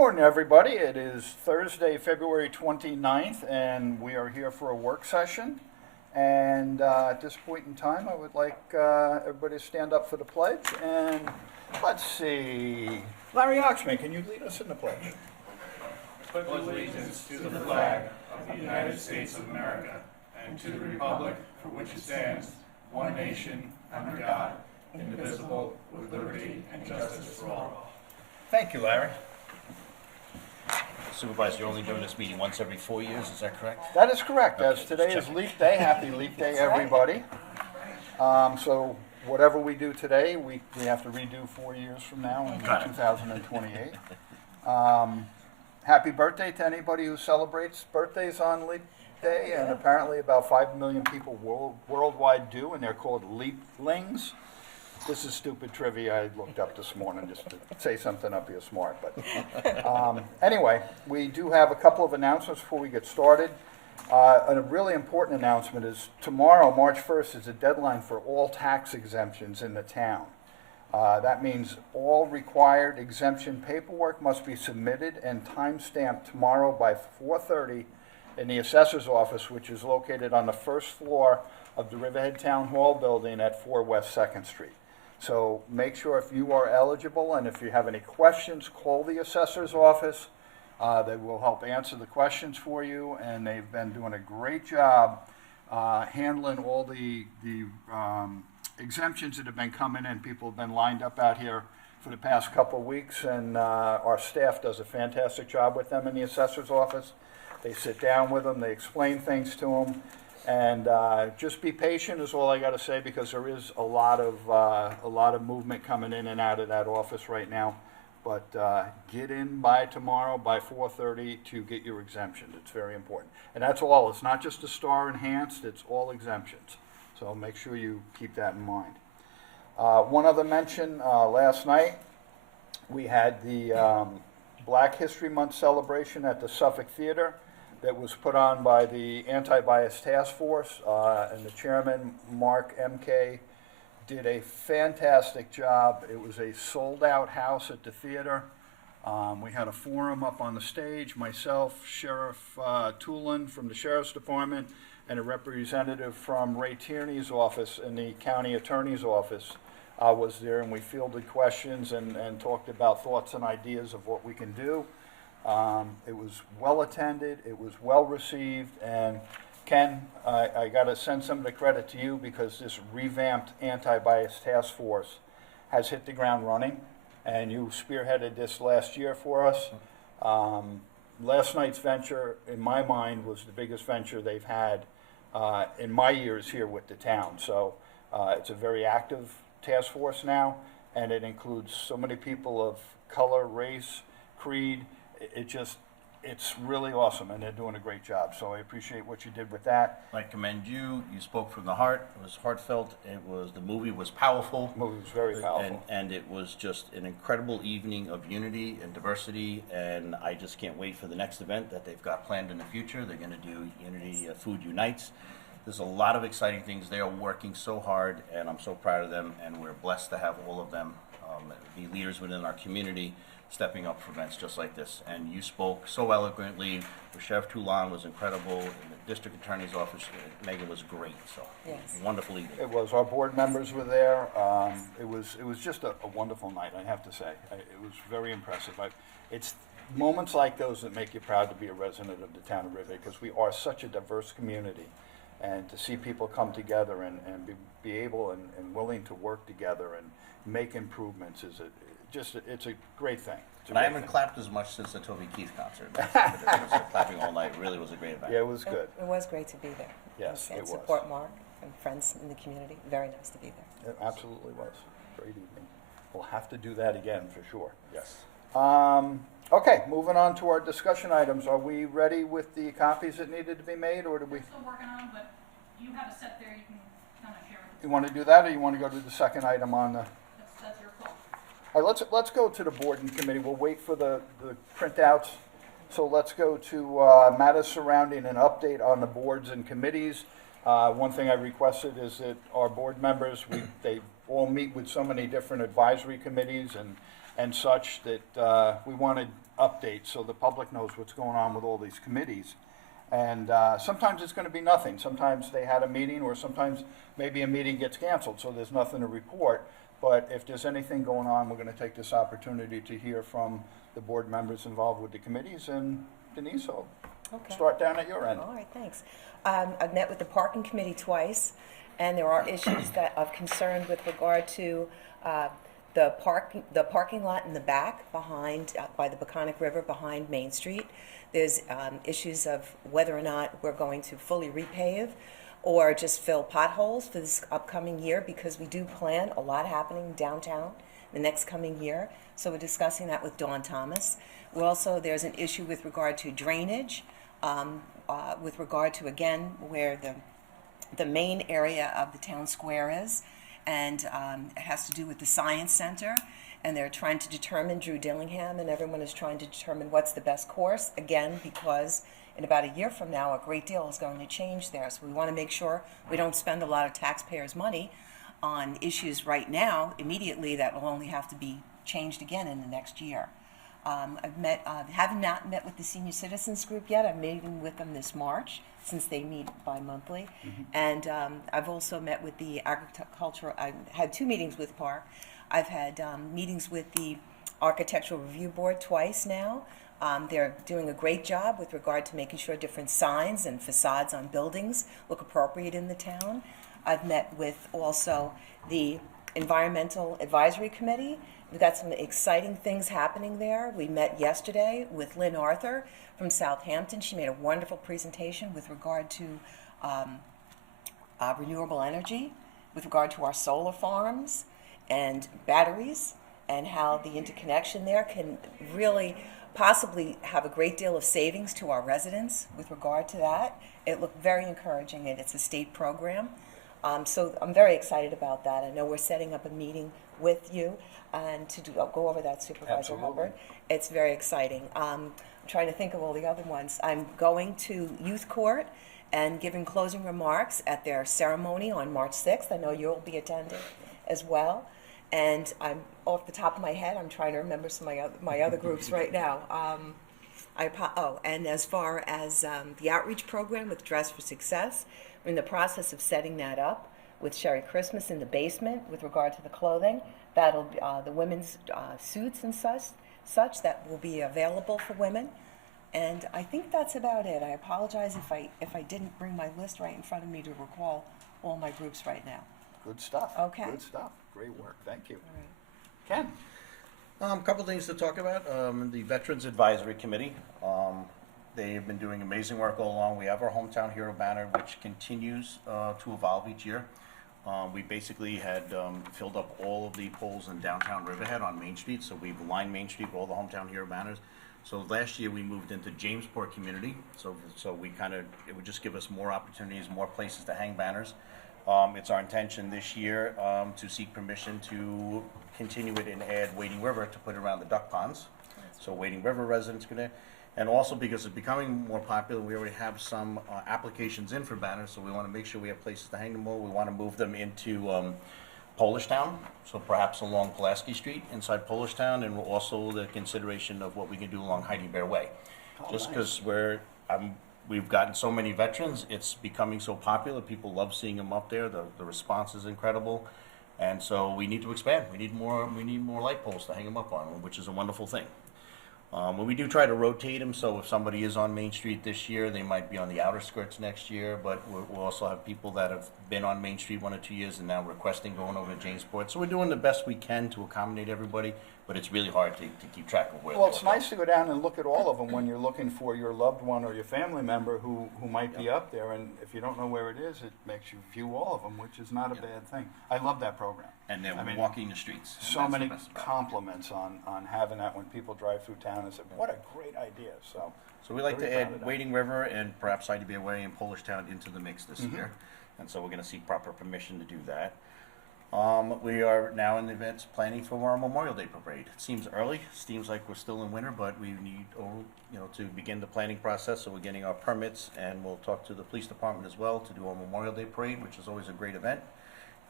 Morning, everybody. It is Thursday, February 29th, and we are here for a work session. And at this point in time, I would like everybody to stand up for the pledge. And let's see. Larry Oxman, can you lead us in the pledge? Pledge allegiance to the flag of the United States of America and to the republic for which it stands, one nation, under God, indivisible, with liberty and justice for all. Thank you, Larry. Supervisor, you're only doing this meeting once every 4 years, is that correct? That is correct. As Okay, today just is Leap Day, happy Leap Day, everybody. So whatever we do today, we have to redo 4 years from now in Got it. 2028. Happy birthday to anybody who celebrates birthdays on Leap Day, and apparently about 5 million people worldwide do, and they're called Leaplings. This is stupid trivia I looked up this morning just to say something up here smart. But anyway, we do have a couple of announcements before we get started. A really important announcement is tomorrow, March 1st, is a deadline for all tax exemptions in the town. That means all required exemption paperwork must be submitted and time-stamped tomorrow by 4:30 in the assessor's office, which is located on the first floor of the Riverhead Town Hall building at 4 West 2nd Street. So make sure if you are eligible and if you have any questions, call the assessor's office. They will help answer the questions for you, and they've been doing a great job handling all the exemptions that have been coming in. People have been lined up out here for the past couple of weeks, and our staff does a fantastic job with them in the assessor's office. They sit down with them, they explain things to them, and just be patient is all I got to say, because there is a lot of movement coming in and out of that office right now. But get in by tomorrow by 4:30 to get your exemptions. It's very important, and that's all. It's not just a Star Enhanced; it's all exemptions. So make sure you keep that in mind. One other mention: last night we had the Black History Month celebration at the Suffolk Theater that was put on by the Anti-Bias Task Force, and the chairman, Mark M.K., did a fantastic job. It was a sold-out house at the theater. We had a forum up on the stage, myself, Sheriff Tulin from the Sheriff's Department, and a representative from Ray Tierney's office in the County Attorney's Office was there, and we fielded questions and talked about thoughts and ideas of what we can do. It was well attended, it was well received, and Ken, I got to send some of the credit to you, because this revamped anti-bias task force has hit the ground running, and you spearheaded this last year for us. Last night's venture, in my mind, was the biggest venture they've had in my years here with the town. So it's a very active task force now, and it includes so many people of color, race, creed. It's really awesome, and they're doing a great job. So I appreciate what you did with that. I commend you. You spoke from the heart. It was heartfelt. The movie was powerful. The movie was very powerful. And it was just an incredible evening of unity and diversity, and I just can't wait for the next event that they've got planned in the future. They're going to do Unity Food Unites. There's a lot of exciting things. They are working so hard, and I'm so proud of them, and we're blessed to have all of them be leaders within our community, stepping up for events just like this. And you spoke so eloquently. Sheriff Toulon was incredible. In the district attorney's office, Megan was great. So Yes. wonderful evening. It was. Our board members were there. It was just a wonderful night, I have to say. It was very impressive. It's moments like those that make you proud to be a resident of the town of Riverhead, because we are such a diverse community. And to see people come together and be able and willing to work together and make improvements it's a great thing. And I haven't clapped as much since the Toby Keith concert. It was clapping all night. It really was a great event. Yeah, it was good. It was great to be there. Yes, and it was. support Mark and friends in the community. Very nice to be there. It absolutely was. Great evening. We'll have to do that again for sure. Yes. Okay, moving on to our discussion items. Are we ready with the copies that needed to be made, or do we? We're still working on, but you have a set there, you can kind of share with You want to do that, or you want to go to the second item on the? that's your call. All right, let's go to the board and committee. We'll wait for the printouts. So let's go to matters surrounding an update on the boards and committees. One thing I requested is that our board members, they all meet with so many different advisory committees and such that we wanted updates so the public knows what's going on with all these committees. And sometimes it's going to be nothing. Sometimes they had a meeting, or sometimes maybe a meeting gets canceled, so there's nothing to report. But if there's anything going on, we're going to take this opportunity to hear from the board members involved with the committees. And Denise, I'll Okay. start down at your end. All right, thanks. I've met with the parking committee twice, and there are issues that of concern with regard to the parking lot in the back behind, by the Peconic River behind Main Street. There's issues of whether or not we're going to fully repave or just fill potholes for this upcoming year, because we do plan a lot happening downtown the next coming year. So we're discussing that with Dawn Thomas. There's an issue with regard to drainage, with regard to, again, where the main area of the town square is, and it has to do with the Science Center, and they're trying to determine, Drew Dillingham and everyone is trying to determine what's the best course, again, because in about a year from now, a great deal is going to change there. So we want to make sure we don't spend a lot of taxpayers' money on issues right now, immediately, that will only have to be changed again in the next year. Have not met with the senior citizens group yet. I'm meeting with them this March, since they meet bi-monthly. And I've also met with the agricultural, I've had 2 meetings with Park. I've had meetings with the Architectural Review Board twice now. They're doing a great job with regard to making sure different signs and facades on buildings look appropriate in the town. I've met with also the Environmental Advisory Committee. We've got some exciting things happening there. We met yesterday with Lynn Arthur from Southampton. She made a wonderful presentation with regard to renewable energy, with regard to our solar farms and batteries, and how the interconnection there can really possibly have a great deal of savings to our residents with regard to that. It looked very encouraging, and it's a state program. So I'm very excited about that. I know we're setting up a meeting with you and to go over that, Supervisor Absolutely. Hubbard. It's very exciting. I'm trying to think of all the other ones. I'm going to Youth Court and giving closing remarks at their ceremony on March 6th. I know you'll be attending as well. And I'm off the top of my head, I'm trying to remember some of my other groups right now. And as far as the outreach program with Dress for Success, we're in the process of setting that up with Sherry Christmas in the basement with regard to the clothing. That'll be the women's suits and such that will be available for women. And I think that's about it. I apologize if I didn't bring my list right in front of me to recall all my groups right now. Good stuff. Okay. Good stuff. Great work. Thank you. All right. Ken? A couple things to talk about. The Veterans Advisory Committee, they've been doing amazing work all along. We have our Hometown Hero banner, which continues to evolve each year. We basically had filled up all of the poles in downtown Riverhead on Main Street, so we've aligned Main Street with all the Hometown Hero banners. So last year we moved into Jamesport community, so we it would just give us more opportunities, more places to hang banners. It's our intention this year to seek permission to continue it and add Wading River to put around the duck ponds. So Wading River residents could, and also because it's becoming more popular, we already have some applications in for banners, so we want to make sure we have places to hang them more. We want to move them into Polish Town, so perhaps along Pulaski Street inside Polish Town, and also the consideration of what we can do along Heidi Bear Way. Just because we've gotten so many veterans, it's becoming so popular, people love seeing them up there, the response is incredible, and so we need to expand. We need more light poles to hang them up on, which is a wonderful thing. And we do try to rotate them, so if somebody is on Main Street this year, they might be on the outer skirts next year, but we'll also have people that have been on Main Street 1 or 2 years and now requesting going over to Jamesport. So we're doing the best we can to accommodate everybody, but it's really hard to keep track of where Well, they're it's going. nice to go down and look at all of them when you're looking for your loved one or your family member who might be up there, and if you don't know where it is, it makes you view all of them, which is not a bad thing. I love that program. And they're I mean, walking the streets. and So that's the many best part. compliments on having that when people drive through town and say, what a great idea, so. So we like to Very proud of add that. Wading River and perhaps Heidi Bear Way and Polish Town into the mix this Mm-hmm. year. And so we're gonna seek proper permission to do that. We are now in the events planning for our Memorial Day parade. It seems early, seems like we're still in winter, but we need, to begin the planning process, so we're getting our permits, and we'll talk to the police department as well to do our Memorial Day parade, which is always a great event.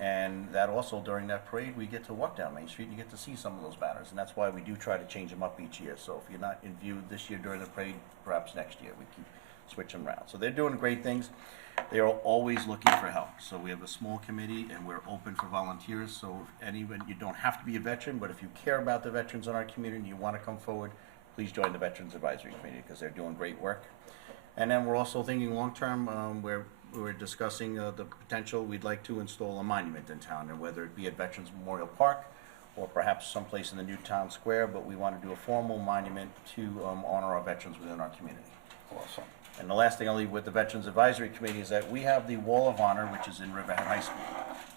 And that also, during that parade, we get to walk down Main Street and you get to see some of those banners. And that's why we do try to change them up each year. So if you're not in view this year during the parade, perhaps next year we keep switching around. So they're doing great things. They are always looking for help. So we have a small committee and we're open for volunteers. So if anyone, you don't have to be a veteran, but if you care about the veterans in our community and you want to come forward, please join the Veterans Advisory Committee because they're doing great work. And then we're also thinking long-term, we're discussing the potential, we'd like to install a monument in town, and whether it be at Veterans Memorial Park or perhaps someplace in the new town square, but we want to do a formal monument to honor our veterans within our community. Awesome. And the last thing I'll leave with the Veterans Advisory Committee is that we have the Wall of Honor, which is in Riverhead High School.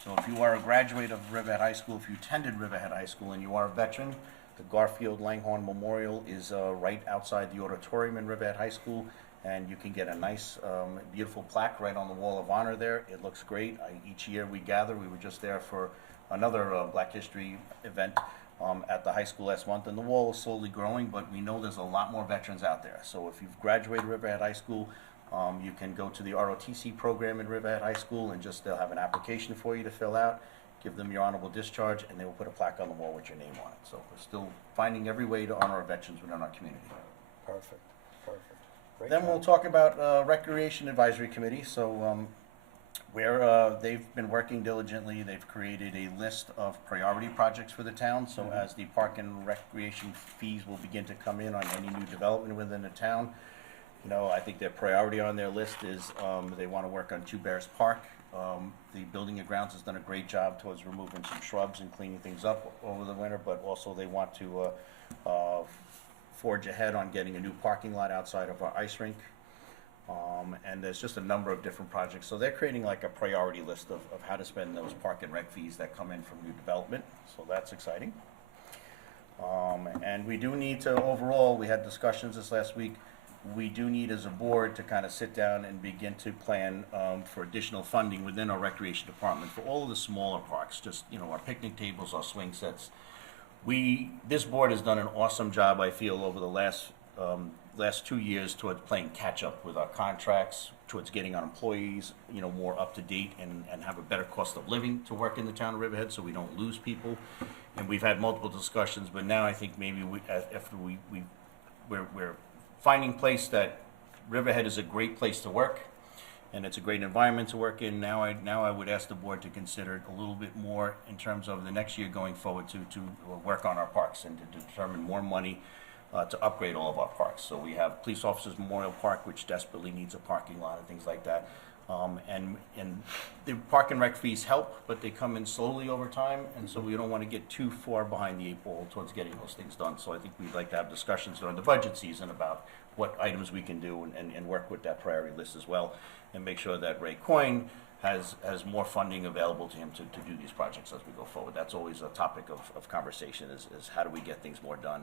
So if you are a graduate of Riverhead High School, if you attended Riverhead High School and you are a veteran, the Garfield Langhorne Memorial is right outside the auditorium in Riverhead High School, and you can get a nice, beautiful plaque right on the Wall of Honor there. It looks great. Each year we gather. We were just there for another Black History event at the high school last month, and the wall is slowly growing, but we know there's a lot more veterans out there. So if you've graduated Riverhead High School, you can go to the ROTC program in Riverhead High School, and they'll have an application for you to fill out. Give them your honorable discharge, and they will put a plaque on the wall with your name on it. So we're still finding every way to honor our veterans within our community. Perfect, perfect. Great Then job. we'll talk about Recreation Advisory Committee. So they've been working diligently. They've created a list of priority projects for the town. So as the park and recreation fees will begin to come in on any new development within the town, I think their priority on their list is they want to work on Two Bears Park. The Building and Grounds has done a great job towards removing some shrubs and cleaning things up over the winter, but also they want to forge ahead on getting a new parking lot outside of our ice rink. And there's just a number of different projects. So they're creating like a priority list of how to spend those park and rec fees that come in from new development. So that's exciting. And we do need to, overall, we had discussions this last week, we do need as a board to kind of sit down and begin to plan for additional funding within our recreation department for all of the smaller parks, just, our picnic tables, our swing sets. This board has done an awesome job, I feel, over the last 2 years towards playing catch up with our contracts, towards getting our employees, more up to date and have a better cost of living to work in the town of Riverhead so we don't lose people. And we've had multiple discussions, but now I think maybe we're finding place that Riverhead is a great place to work and it's a great environment to work in. Now I would ask the board to consider it a little bit more in terms of the next year going forward to work on our parks and to determine more money to upgrade all of our parks. So we have Police Officers Memorial Park, which desperately needs a parking lot and things like that. And the park and rec fees help, but they come in slowly over time, and so we don't want to get too far behind the 8 ball towards getting those things done. So I think we'd like to have discussions during the budget season about what items we can do and work with that priority list as well, and make sure that Ray Coyne has more funding available to him to do these projects as we go forward. That's always a topic of conversation is how do we get things more done.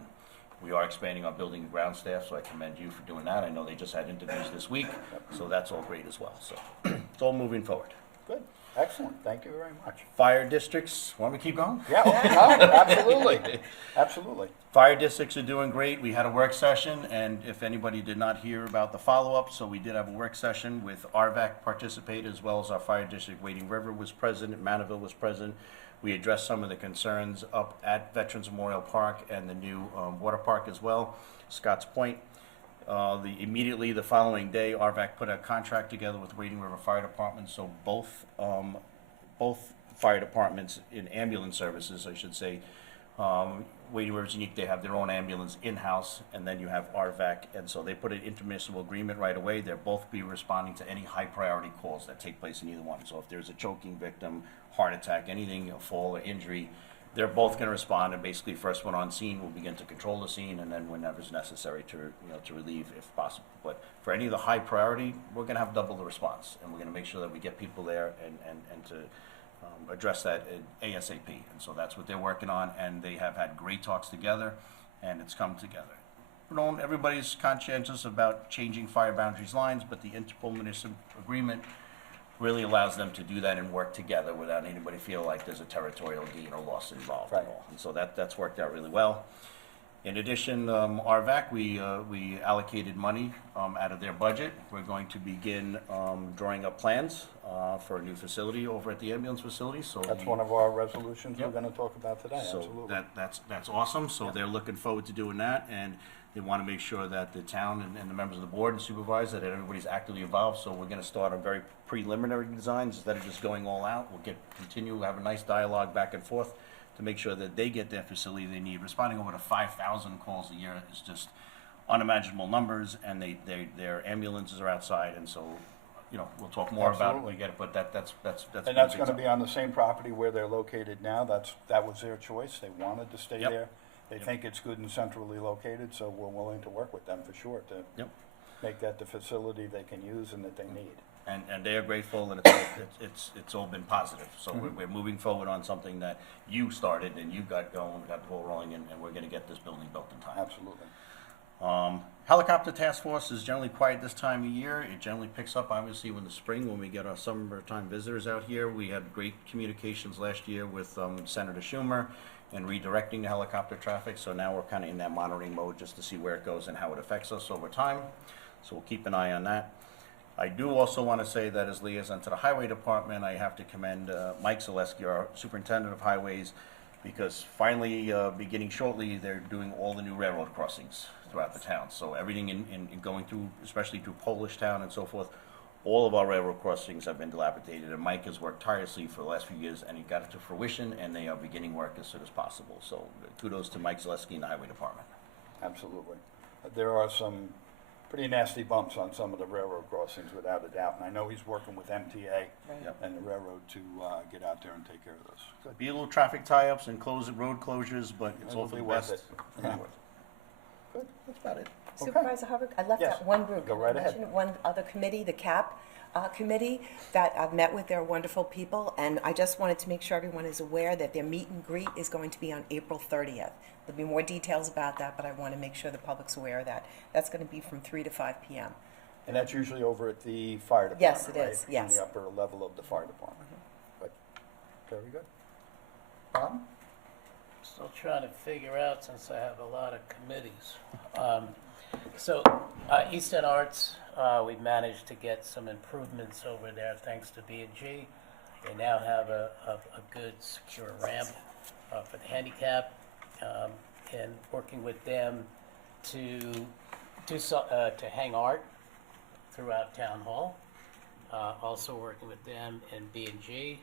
We are expanding our building and ground staff, so I commend you for doing that. I know they just had interviews this week, so that's all great as well. So it's all moving forward. Good, excellent, thank you very much. Fire districts, want me to keep going? Yeah, no, absolutely, absolutely. Fire districts are doing great. We had a work session, and if anybody did not hear about the follow-up, so we did have a work session with RVAC participate as well as our fire district. Wading River was present, Manaville was present. We addressed some of the concerns up at Veterans Memorial Park and the new water park as well, Scotts Point. Immediately the following day, RVAC put a contract together with Wading River Fire Department, so both fire departments in ambulance services, I should say, Wading River's unique, they have their own ambulance in-house, and then you have RVAC, and so they put an intermunicipal agreement right away. They'll both be responding to any high priority calls that take place in either one. So if there's a choking victim, heart attack, anything, a fall or injury, they're both going to respond, and basically first one on scene will begin to control the scene, and then whenever's necessary to relieve if possible. But for any of the high priority, we're going to have double the response, and we're going to make sure that we get people there and to address that ASAP. And so that's what they're working on, and they have had great talks together, and it's come together. Everybody's conscientious about changing fire boundaries lines, but the intermunicipal agreement really allows them to do that and work together without anybody feel like there's a territorial gain or loss involved Right. at all. And so that's worked out really well. In addition, RVAC, we allocated money out of their budget. We're going to begin drawing up plans for a new facility over at the ambulance facility, so. That's one of our resolutions we're Yep. gonna talk about today, So absolutely. that's awesome, so they're looking forward to doing that, and they want to make sure that the town and the members of the board and supervisor, that everybody's actively involved, so we're gonna start on very preliminary designs, instead of just going all out, we'll continue, have a nice dialogue back and forth to make sure that they get their facility they need. Responding over to 5,000 calls a year is just unimaginable numbers, and their ambulances are outside, and so, you know, we'll talk more about it when we get it, but that's. And that's gonna be on the same property where they're located now, that was their choice, they wanted to stay Yep. there. They Yep. think it's good and centrally located, so we're willing to work with them for sure to Yep. make that the facility they can use and that they need. And they are grateful, and it's all been positive. So we're moving forward on something that you started and you got going, got the ball rolling, and we're gonna get this building built in time. Absolutely. Helicopter task force is generally quiet this time of year. It generally picks up, obviously, in the spring when we get our summertime visitors out here. We had great communications last year with Senator Schumer and redirecting the helicopter traffic. So now we're kind of in that monitoring mode just to see where it goes and how it affects us over time. So we'll keep an eye on that. I do also want to say that as liaison to the Highway Department, I have to commend Mike Zaleski, our Superintendent of Highways, because finally, beginning shortly, they're doing all the new railroad crossings throughout the town. So everything in going through, especially through Polish Town and so forth, all of our railroad crossings have been dilapidated, and Mike has worked tirelessly for the last few years, and he got it to fruition, and they are beginning work as soon as possible. So kudos to Mike Zaleski and the Highway Department. Absolutely. There are some pretty nasty bumps on some of the railroad crossings, without a doubt, and I know he's working with MTA Yep. and the railroad to get out there and take care of those. Good. Be a little traffic tie-ups and road closures, but it's all It'll for be the worth best. it. Yeah. Good. That's about it. Supervisor Hubbard, I left Yes. out one group. Go Can I right ahead. mention one other committee, the CAP committee, that I've met with. They're wonderful people, and I just wanted to make sure everyone is aware that their meet and greet is going to be on April 30th. There'll be more details about that, but I want to make sure the public's aware of that. That's going to be from 3 to 5 p.m. And that's usually over at the fire department, Yes, it right? is, yes. In the upper level of the fire department. But, very good. Bob? Still trying to figure out, since I have a lot of committees. East End Arts, we've managed to get some improvements over there thanks to B&G. They now have a good secure ramp for the handicap, and working with them to hang art throughout Town Hall. Also working with them and B&G.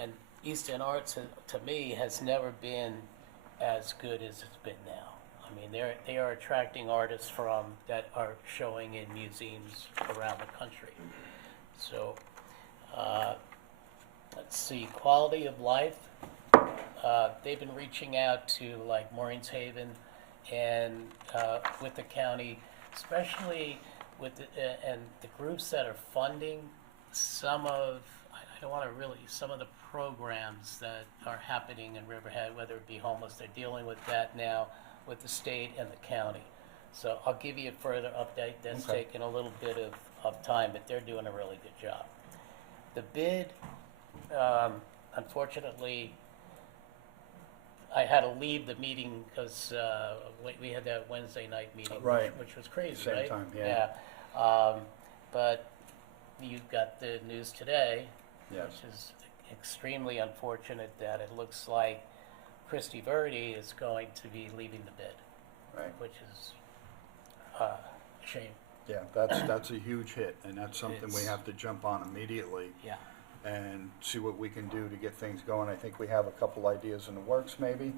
And East End Arts, to me, has never been as good as it's been now. I mean, they are attracting artists that are showing in museums around the country. So, let's see, quality of life. They've been reaching out to like Maureen's Haven and with the county, especially with and the groups that are funding some of some of the programs that are happening in Riverhead, whether it be homeless. They're dealing with that now with the state and the county. So I'll give you a further update. That's Okay. taken a little bit of time, but they're doing a really good job. The bid, unfortunately, I had to leave the meeting because we had that Wednesday night meeting, Right. which was crazy, Same right? time, yeah. But you got the news today, Yes. which is extremely unfortunate that it looks like Christy Verdi is going to be leaving the bid, Right. which is a shame. Yeah, that's a huge hit, and that's something we It's- have to jump on immediately Yeah. and see what we can do to get things going. I think we have a couple ideas in the works maybe,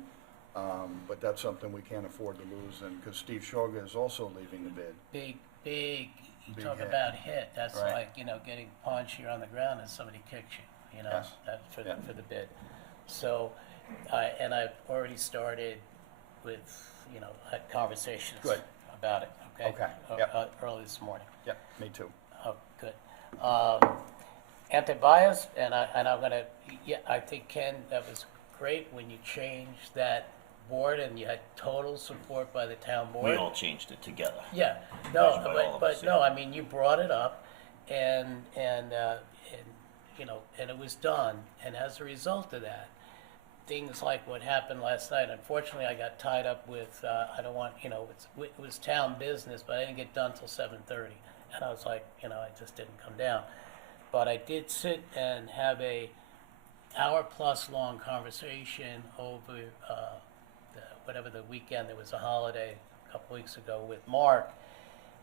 but that's something we can't afford to lose, and, because Steve Shoga is also leaving the bid. Big, you Big talk hit. about hit, that's Right. like, getting punched, you're on the ground and somebody kicks you, Yes. that for Yeah. for the bid. So, and I've already started with, had conversations Good. about it, okay? Okay, yep. Early this morning. Yep, me too. Oh, good. Anti-bias, and I'm gonna, I think, Ken, that was great when you changed that board and you had total support by the town board. We all changed it together. Yeah, no, Judged by all of but us, no, yeah. I mean, you brought it up, and it was done, and as a result of that, things like what happened last night. Unfortunately, I got tied up with, I don't want, it was town business, but I didn't get done till 7:30. And I was like, I just didn't come down. But I did sit and have a hour-plus long conversation over whatever the weekend, there was a holiday a couple weeks ago with Mark.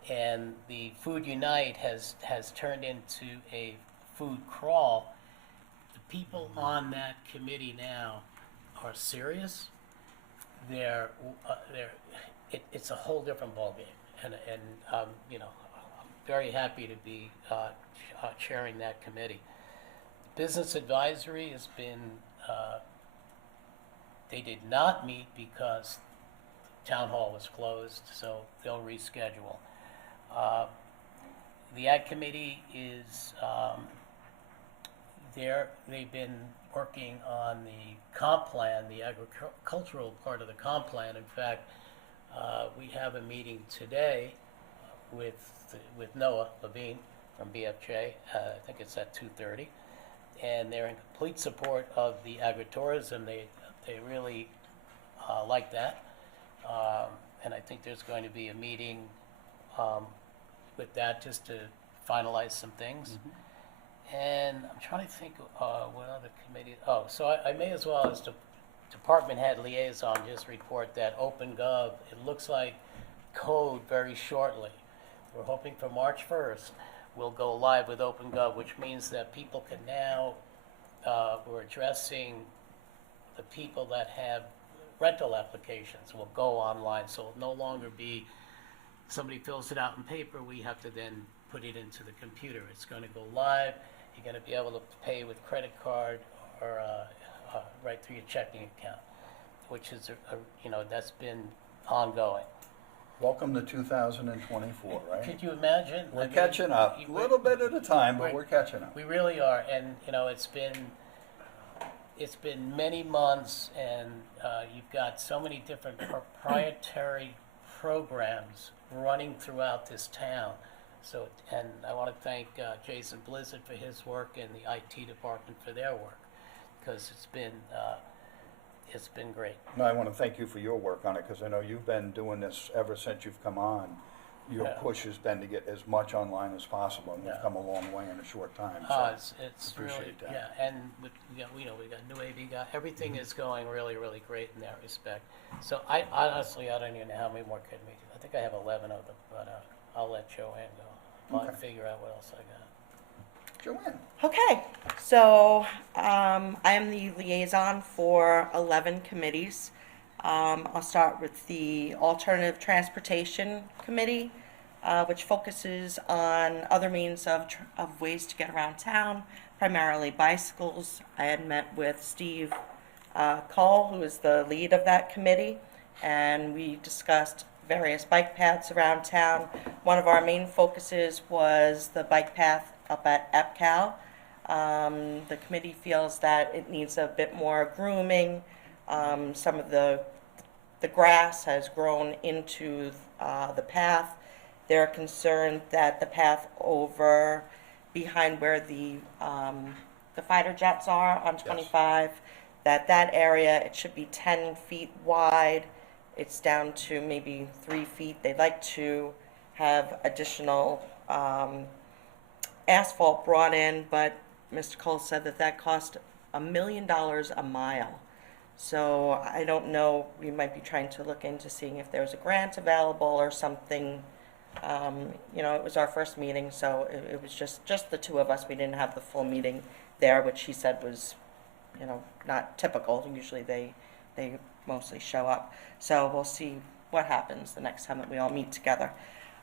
And the Food Unite has turned into a food crawl. The people on that committee now are serious. It's a whole different ballgame, and I'm very happy to be chairing that committee. Business advisory has been. They did not meet because town hall was closed, so they'll reschedule. The Ag Committee is they've been working on the comp plan, the agricultural part of the comp plan. In fact, we have a meeting today with Noah Levine from BFJ. I think it's at 2:30, and they're in complete support of the agritourism. They really like that, and I think there's going to be a meeting with that just to finalize some things. And I'm trying to think what other committee. Oh, so I may as well, as department head liaison, just report that OpenGov, it looks like code very shortly. We're hoping for March 1st we'll go live with OpenGov, which means that people can now, we're addressing the people that have rental applications will go online, so it'll no longer be somebody fills it out in paper, we have to then put it into the computer. It's going to go live. You're going to be able to pay with credit card or right through your checking account, which is that's been ongoing. Welcome to 2024, right? Could you imagine? We're catching up, a little bit at a time, but Right. we're catching up. We really are, and it's been many months, and you've got so many different proprietary programs running throughout this town. So, and I want to thank Jason Blizzard for his work and the IT department for their work, because it's been great. No, I want to thank you for your work on it, because I know you've been doing this ever since you've come on. Your Yeah. push has been to get as much online as possible, and we've Yeah. come a long way in a short time. So It's really, appreciate that. yeah, and we got new AV guy. Everything is going really, really great in that respect. So I honestly, I don't even know how many more kid meetings. I think I have 11 of them, but I'll let Joanne go. I'll Okay. figure out what else I got. Joanne, Okay, so I am the liaison for 11 committees. I'll start with the Alternative Transportation Committee, which focuses on other means of ways to get around town, primarily bicycles. I had met with Steve Cole, who is the lead of that committee, and we discussed various bike paths around town. One of our main focuses was the bike path up at EPCAL. The committee feels that it needs a bit more grooming. Some of the grass has grown into the path. They're concerned that the path over behind where the fighter jets are on 25, that area, it should be 10 feet wide. It's down to maybe 3 feet. They'd like to have additional asphalt brought in, but Mr. Cole said that cost $1 million a mile. So I don't know, we might be trying to look into seeing if there's a grant available or something. It was our first meeting, so it was just the two of us. We didn't have the full meeting there, which he said was, not typical. Usually they mostly show up. So we'll see what happens the next time that we all meet together.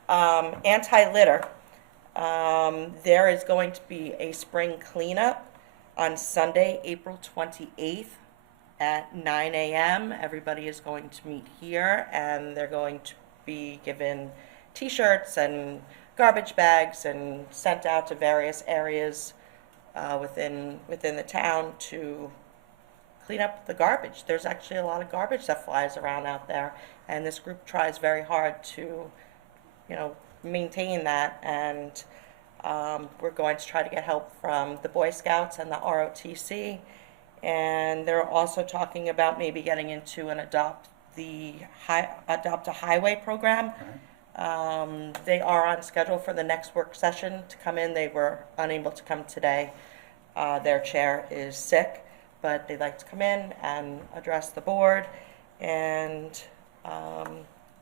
Anti-litter. There is going to be a spring cleanup on Sunday, April 28th at 9 a.m. Everybody is going to meet here, and they're going to be given T-shirts and garbage bags and sent out to various areas within the town to clean up the garbage. There's actually a lot of garbage that flies around out there, and this group tries very hard to, maintain that. And we're going to try to get help from the Boy Scouts and the ROTC, And they're also talking about maybe getting into an adopt a highway program. They are on schedule for the next work session to come in. They were unable to come today. Their chair is sick, but they'd like to come in and address the board. And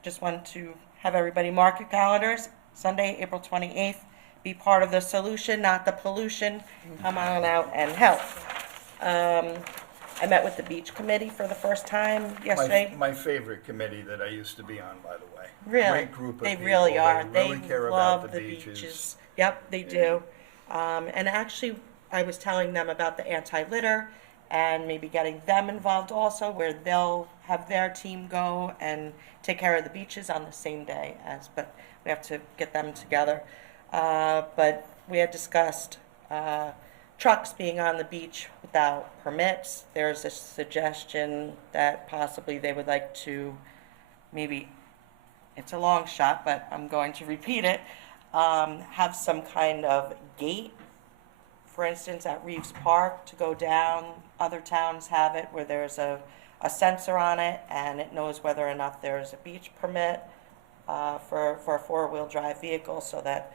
just wanted to have everybody mark your calendars. Sunday, April 28th. Be part of the solution, not the pollution. Come on out and help. I met with the beach committee for the first time yesterday. My favorite committee that I used to be on, by the way. Really? Great group of They people. really are. They really care love about the beaches. Yep, they do. And actually, I was telling them about the anti-litter and maybe getting them involved also, where they'll have their team go and take care of the beaches on the same day as, but we have to get them together. But we had discussed trucks being on the beach without permits. There's a suggestion that possibly they would like to maybe, it's a long shot, but I'm going to repeat it, have some kind of gate, for instance, at Reeves Park to go down. Other towns have it where there's a sensor on it and it knows whether or not there's a beach permit for a four-wheel drive vehicle, so that,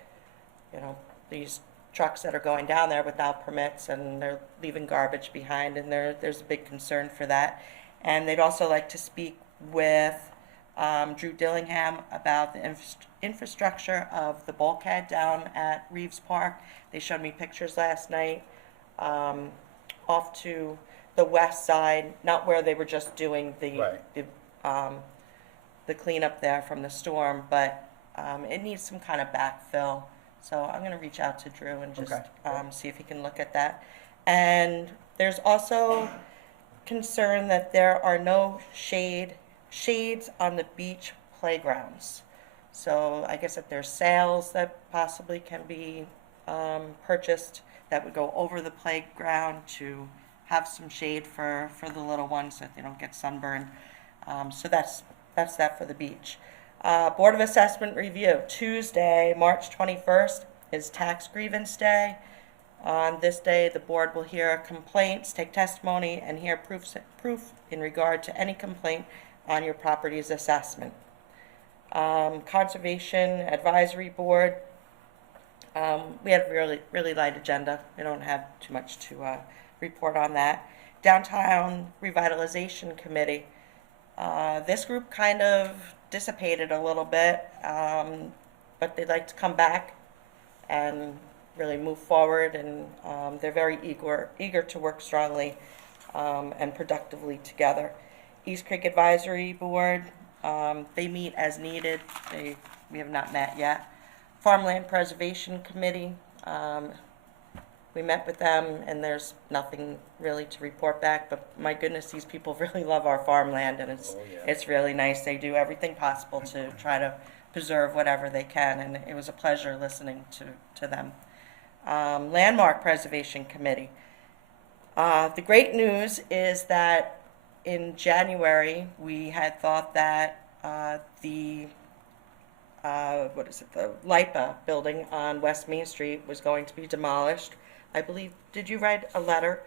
you know, these trucks that are going down there without permits and they're leaving garbage behind, and there's a big concern for that. And they'd also like to speak with Drew Dillingham about the infrastructure of the bulkhead down at Reeves Park. They showed me pictures last night off to the west side, not where they were just doing the cleanup there from the storm, but it needs some kind of backfill. So I'm going to reach out to Drew and just see if he can look at that. And there's also concern that there are no shades on the beach playgrounds. So I guess if there's sails that possibly can be purchased that would go over the playground to have some shade for the little ones so that they don't get sunburned. So that's that for the beach. Board of Assessment Review, Tuesday, March 21st is Tax Grievance Day. On this day, the board will hear complaints, take testimony, and hear proof in regard to any complaint on your property's assessment. Conservation Advisory Board, we had a really light agenda. We don't have too much to report on that. Downtown Revitalization Committee, this group kind of dissipated a little bit, but they'd like to come back and really move forward, and they're very eager to work strongly and productively together. East Creek Advisory Board, they meet as needed. We have not met yet. Farmland Preservation Committee, we met with them, and there's nothing really to report back, but my goodness, these people really love our farmland, and it's really nice. They do everything possible to try to preserve whatever they can, and it was a pleasure listening to them. Landmark Preservation Committee. The great news is that in January, we had thought that the LIPA building on West Main Street was going to be demolished. I believe, did you write a letter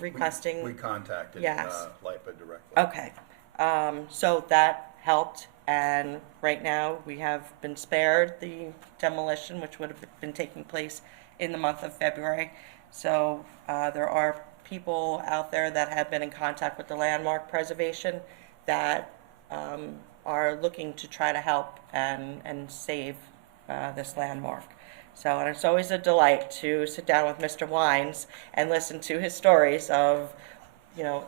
requesting? We contacted Yes. LIPA directly. Okay, so that helped, and right now we have been spared the demolition, which would have been taking place in the month of February. So there are people out there that have been in contact with the Landmark Preservation that are looking to try to help and save this landmark. So, and it's always a delight to sit down with Mr. Wines and listen to his stories of, you know,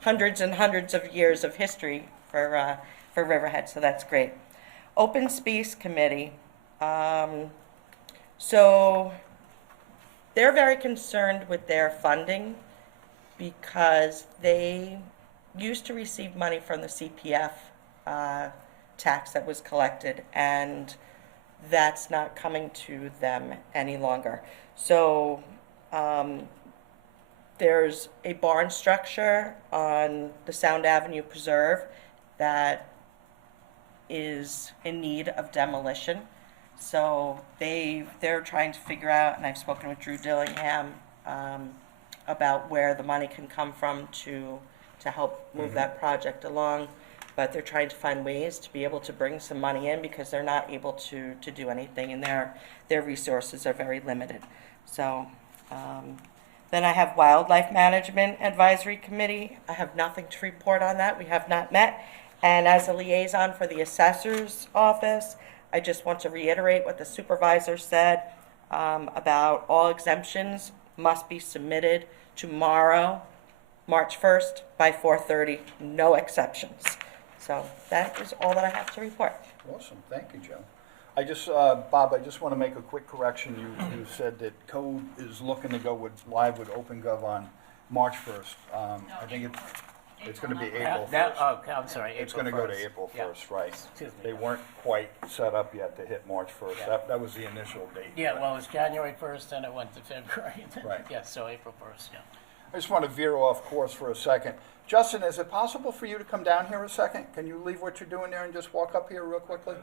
hundreds and hundreds of years of history for Riverhead. So that's great. Open Space Committee. So they're very concerned with their funding because they used to receive money from the CPF tax that was collected, and that's not coming to them any longer. So there's a barn structure on the Sound Avenue Preserve that is in need of demolition. So they're trying to figure out, and I've spoken with Drew Dillingham about where the money can come from to help move that project along. But they're trying to find ways to be able to bring some money in because they're not able to do anything and their resources are very limited. So, then I have Wildlife Management Advisory Committee. I have nothing to report on that. We have not met. And as a liaison for the assessor's office, I just want to reiterate what the supervisor said about all exemptions must be submitted tomorrow, March 1st by 4:30, no exceptions. So that is all that I have to report. Awesome, thank you, Joe. I just, Bob, I just want to make a quick correction. You said that code is looking to go live with OpenGov on March 1st. I think it's going to be April 1st. Oh, I'm sorry, It's April going to go to 1st. April Yeah. 1st, right. Excuse me. They weren't quite set up yet to hit March 1st. Yeah. That was the initial date. Yeah, well, it was January 1st, and it went to February. Right. Yeah, so April 1st, yeah. I just want to veer off course for a second. Justin, is it possible for you to come down here a second? Can you leave what you're doing there and just walk up here real quickly?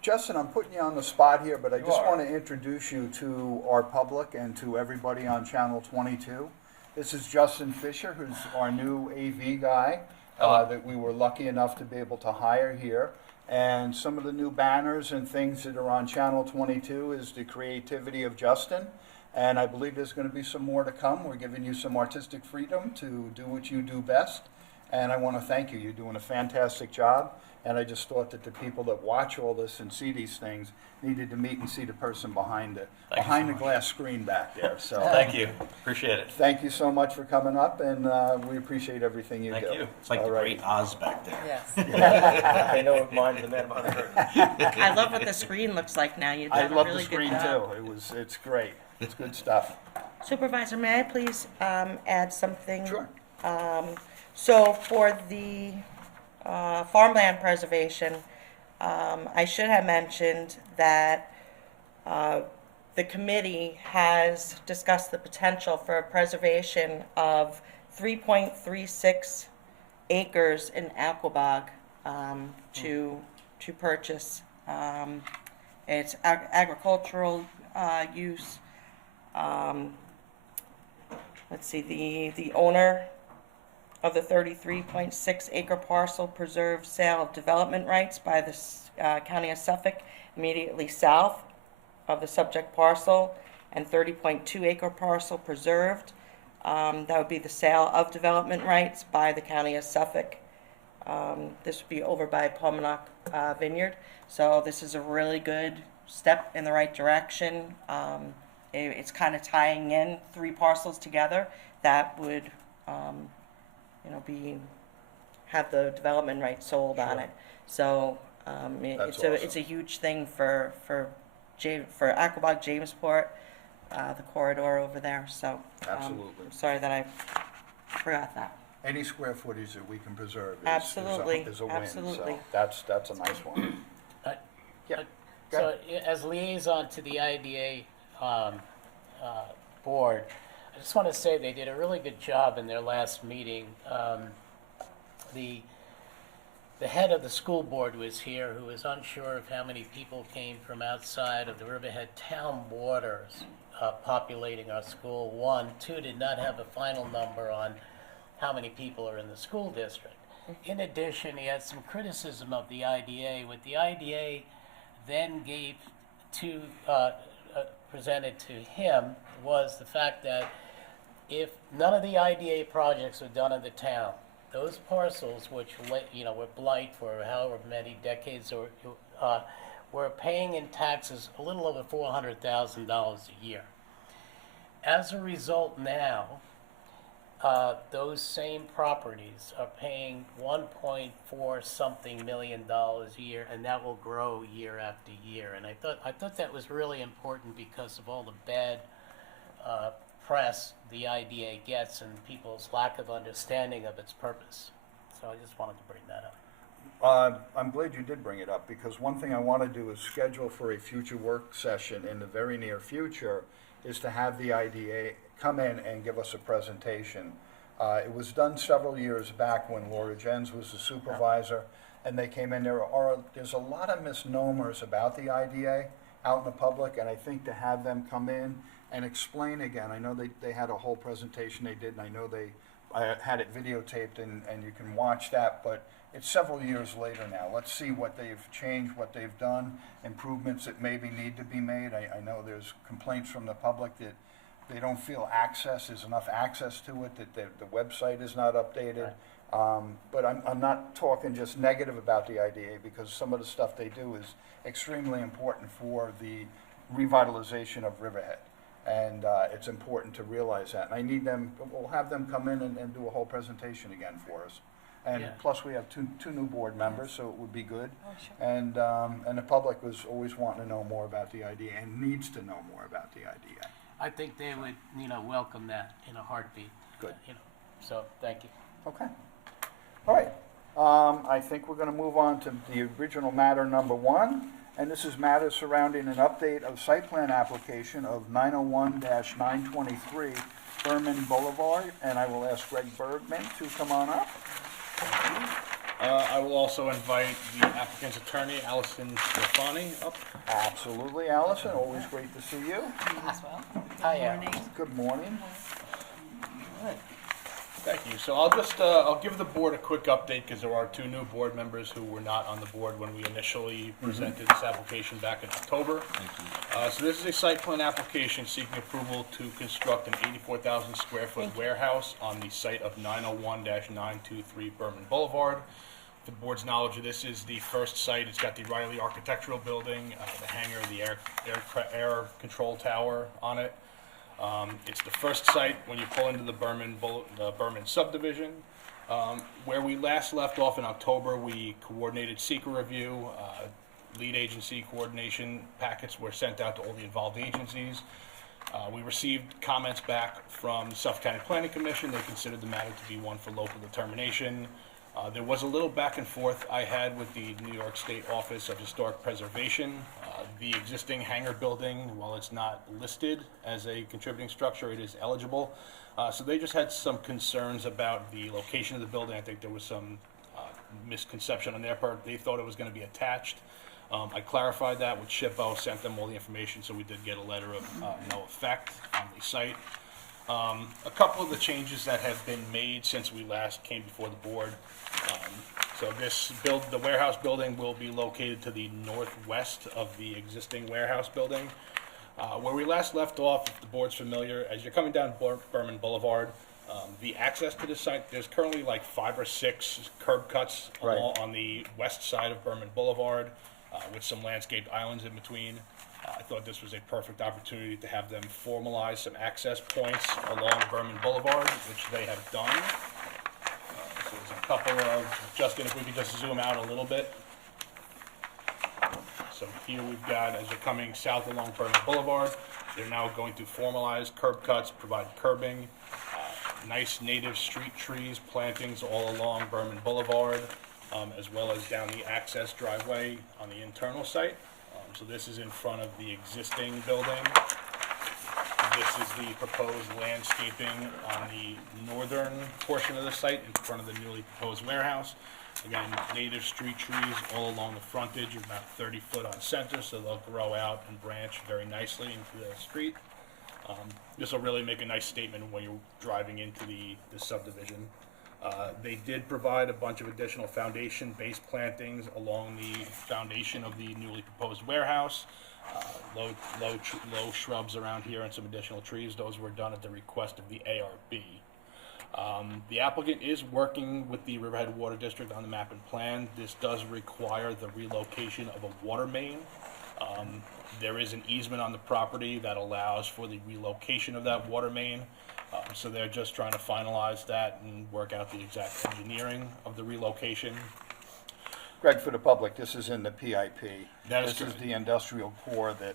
Justin, I'm putting you on the spot here, but I just want to introduce you to our public and to everybody on Channel 22. This is Justin Fisher, who's our new AV guy that we were lucky enough to be able to hire here. And some of the new banners and things that are on Channel 22 is the creativity of Justin. And I believe there's going to be some more to come. We're giving you some artistic freedom to do what you do best. And I want to thank you. You're doing a fantastic job. And I just thought that the people that watch all this and see these things needed to meet and see the person behind it, Thank you behind so the much. glass screen back there. So Thank you. Appreciate it. thank you so much for coming up, and we appreciate everything you Thank do. you. It's like the All right. great Oz back there. Yes. I know mine, the man behind the curtain. I love what the screen looks like now. You've I done a love really the good screen job. too. It's great. It's good stuff. Supervisor, may I please add something? Sure. So for the farmland preservation, I should have mentioned that the committee has discussed the potential for preservation of 3.36 acres in Aquabog to purchase. It's agricultural use. Let's see, the owner of the 33.6 acre parcel preserved sale of development rights by the County of Suffolk immediately south of the subject parcel, and 30.2 acre parcel preserved. That would be the sale of development rights by the County of Suffolk. This would be over by Palmanock Vineyard. So this is a really good step in the right direction. It's kind of tying in three parcels together that would have the development rights sold on it. So That's it's a huge thing for Aquabog, Jamesport, the corridor over there. So Absolutely. I'm sorry that I forgot that. Any square footage that we can preserve Absolutely, is a win. absolutely. So that's a nice one. Yeah. Go So, as liaison to the IDA board, I just want to say they did a really good job in their last meeting. The head of the school board was here, who was unsure of how many people came from outside of the Riverhead town borders populating our school. 1, 2, did not have a final number on how many people are in the school district. In addition, he had some criticism of the IDA. What the IDA then gave to, presented to him was the fact that if none of the IDA projects were done in the town, those parcels, which were blight for however many decades, or were paying in taxes a little over $400,000 a year. As a result, now those same properties are paying 1.4 something million dollars a year, and that will grow year after year. And I thought that was really important because of all the bad press the IDA gets and people's lack of understanding of its purpose. So I just wanted to bring that up. I'm glad you did bring it up, because one thing I want to do is schedule for a future work session in the very near future is to have the IDA come in and give us a presentation. It was done several years back when Laura Jens was the supervisor, and they came in. There's a lot of misnomers about the IDA out in the public, and I think to have them come in and explain again, I know they had a whole presentation they did, and I know I had it videotaped, and you can watch that, but it's several years later now. Let's see what they've changed, what they've done, improvements that maybe need to be made. I know there's complaints from the public that they don't feel there's enough access to it, that the website is not updated. But I'm not talking just negative about the IDA, because some of the stuff they do is extremely important for the revitalization of Riverhead. And it's important to realize that. And we'll have them come in and do a whole presentation again for us. And Yeah. plus, we have two new board members, so it would be good. And the public was always wanting to know more about the IDA and needs to know more about the IDA. I think they would, welcome that in a heartbeat. Good. So, thank you. Okay. All right. I think we're going to move on to the original matter number 1, and this is matters surrounding an update of site plan application of 901-923 Berman Boulevard, and I will ask Greg Bergman to come on up. I will also invite the applicant's attorney, Allison Stefani, up. Absolutely, Allison. Always great to see you. Hiya. Good morning. Thank you. So I'll give the board a quick update, because there are 2 new board members who were not on the board when we initially presented this application back in October. So this is a site plan application seeking approval to construct an 84,000 square foot warehouse on the site of 901-923 Berman Boulevard. For the board's knowledge, this is the first site. It's got the Riley Architectural Building, the hangar, the air control tower on it. It's the first site when you pull into the Berman subdivision. Where we last left off in October, we coordinated seeker review. Lead agency coordination packets were sent out to all the involved agencies. We received comments back from the Suffolk County Planning Commission. They considered the matter to be one for local determination. There was a little back and forth I had with the New York State Office of Historic Preservation. The existing hangar building, while it's not listed as a contributing structure, it is eligible. So they just had some concerns about the location of the building. I think there was some misconception on their part. They thought it was going to be attached. I clarified that with SHPO, sent them all the information, so we did get a letter of no effect on the site. A couple of the changes that have been made since we last came before the board. So the warehouse building will be located to the northwest of the existing warehouse building. Where we last left off, if the board's familiar, as you're coming down Berman Boulevard, the access to the site, there's currently like 5 or 6 curb cuts on the west side of Berman Boulevard, with some landscaped islands in between. I thought this was a perfect opportunity to have them formalize some access points along Berman Boulevard, which they have done. So there's a couple of, Justin, if we could just zoom out a little bit. So here we've got, as you're coming south along Berman Boulevard, they're now going to formalize curb cuts, provide curbing, nice native street trees, plantings all along Berman Boulevard, as well as down the access driveway on the internal site. So this is in front of the existing building. This is the proposed landscaping on the northern portion of the site in front of the newly proposed warehouse. Again, native street trees all along the frontage, about 30 foot on center, so they'll grow out and branch very nicely into the street. This will really make a nice statement when you're driving into the subdivision. They did provide a bunch of additional foundation-based plantings along the foundation of the newly proposed warehouse. Low shrubs around here and some additional trees. Those were done at the request of the ARB. The applicant is working with the Riverhead Water District on the map and plan. This does require the relocation of a water main. There is an easement on the property that allows for the relocation of that water main. So they're just trying to finalize that and work out the exact engineering of the relocation. Greg, for the public, this is in the PIP. That is This is correct. the industrial core that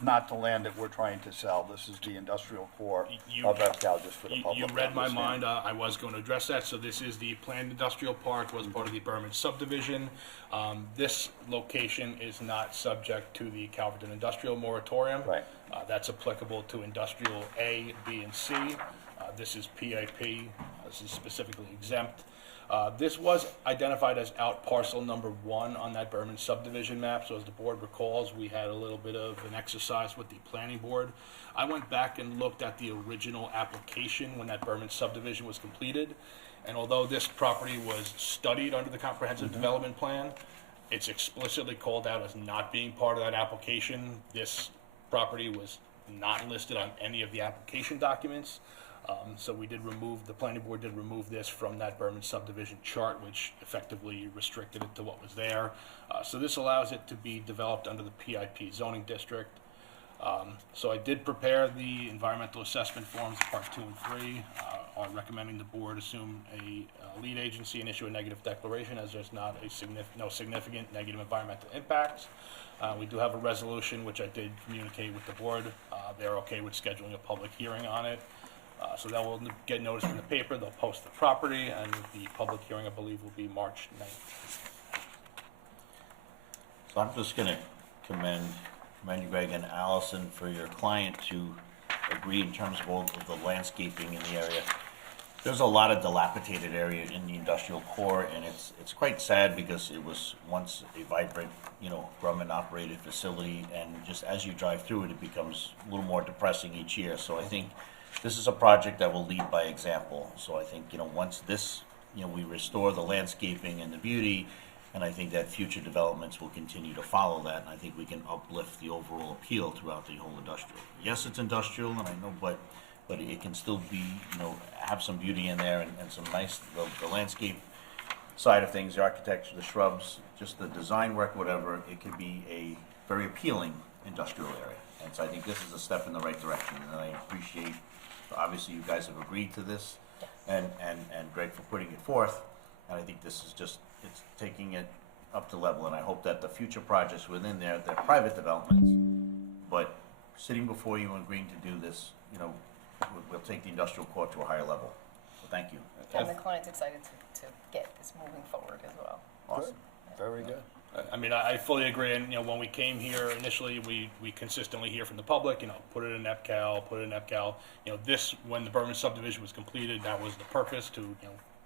not the land that we're trying to sell. This is the industrial core You- of EPCAL, just for the You public. to read my understand. mind, I was going to address that, so this is the planned industrial park, was part of the Berman subdivision. This location is not subject to the Calverton Industrial Moratorium. Right. That's applicable to industrial A, B, and C. This is PIP, this is specifically exempt. This was identified as out parcel number 1 on that Berman subdivision map, so as the board recalls, we had a little bit of an exercise with the planning board. I went back and looked at the original application when that Berman subdivision was completed, and although this property was studied under the comprehensive development plan, it's explicitly called out as not being part of that application. This property was not listed on any of the application documents. So we did remove, the planning board did remove this from that Berman subdivision chart, which effectively restricted it to what was there. So this allows it to be developed under the PIP zoning district. So I did prepare the environmental assessment forms, part 2 and 3, on recommending the board assume a lead agency and issue a negative declaration as there's not no significant negative environmental impacts. We do have a resolution, which I did communicate with the board. They're okay with scheduling a public hearing on it. So that will get noticed in the paper, they'll post the property, and the public hearing, I believe, will be March 9th. So I'm just gonna commend you, Greg, and Allison for your client to agree in terms of all of the landscaping in the area. There's a lot of dilapidated area in the industrial core, and it's quite sad because it was once a vibrant, Grumman-operated facility, and just as you drive through it, it becomes a little more depressing each year. So I think this is a project that will lead by example. So I think, once this, we restore the landscaping and the beauty, and I think that future developments will continue to follow that, and I think we can uplift the overall appeal throughout the whole industrial. Yes, it's industrial, and I know, but it can still be, have some beauty in there and some nice, the landscape side of things, the architecture, the shrubs, just the design work, whatever, it could be a very appealing industrial area. And so I think this is a step in the right direction, and I appreciate, obviously, you guys have agreed to this, and Greg for putting it forth, and I think this is just, it's taking it up to level, and I hope that the future projects within there, they're private developments, but sitting before you and agreeing to do this, we'll take the industrial court to a higher level. So thank you. And the client's excited to get this moving forward as well. Awesome. Very good. I mean, I fully agree, and, when we came here initially, we consistently hear from the public, put it in EPCAL, put it in EPCAL. This, when the Berman subdivision was completed, that was the purpose, to,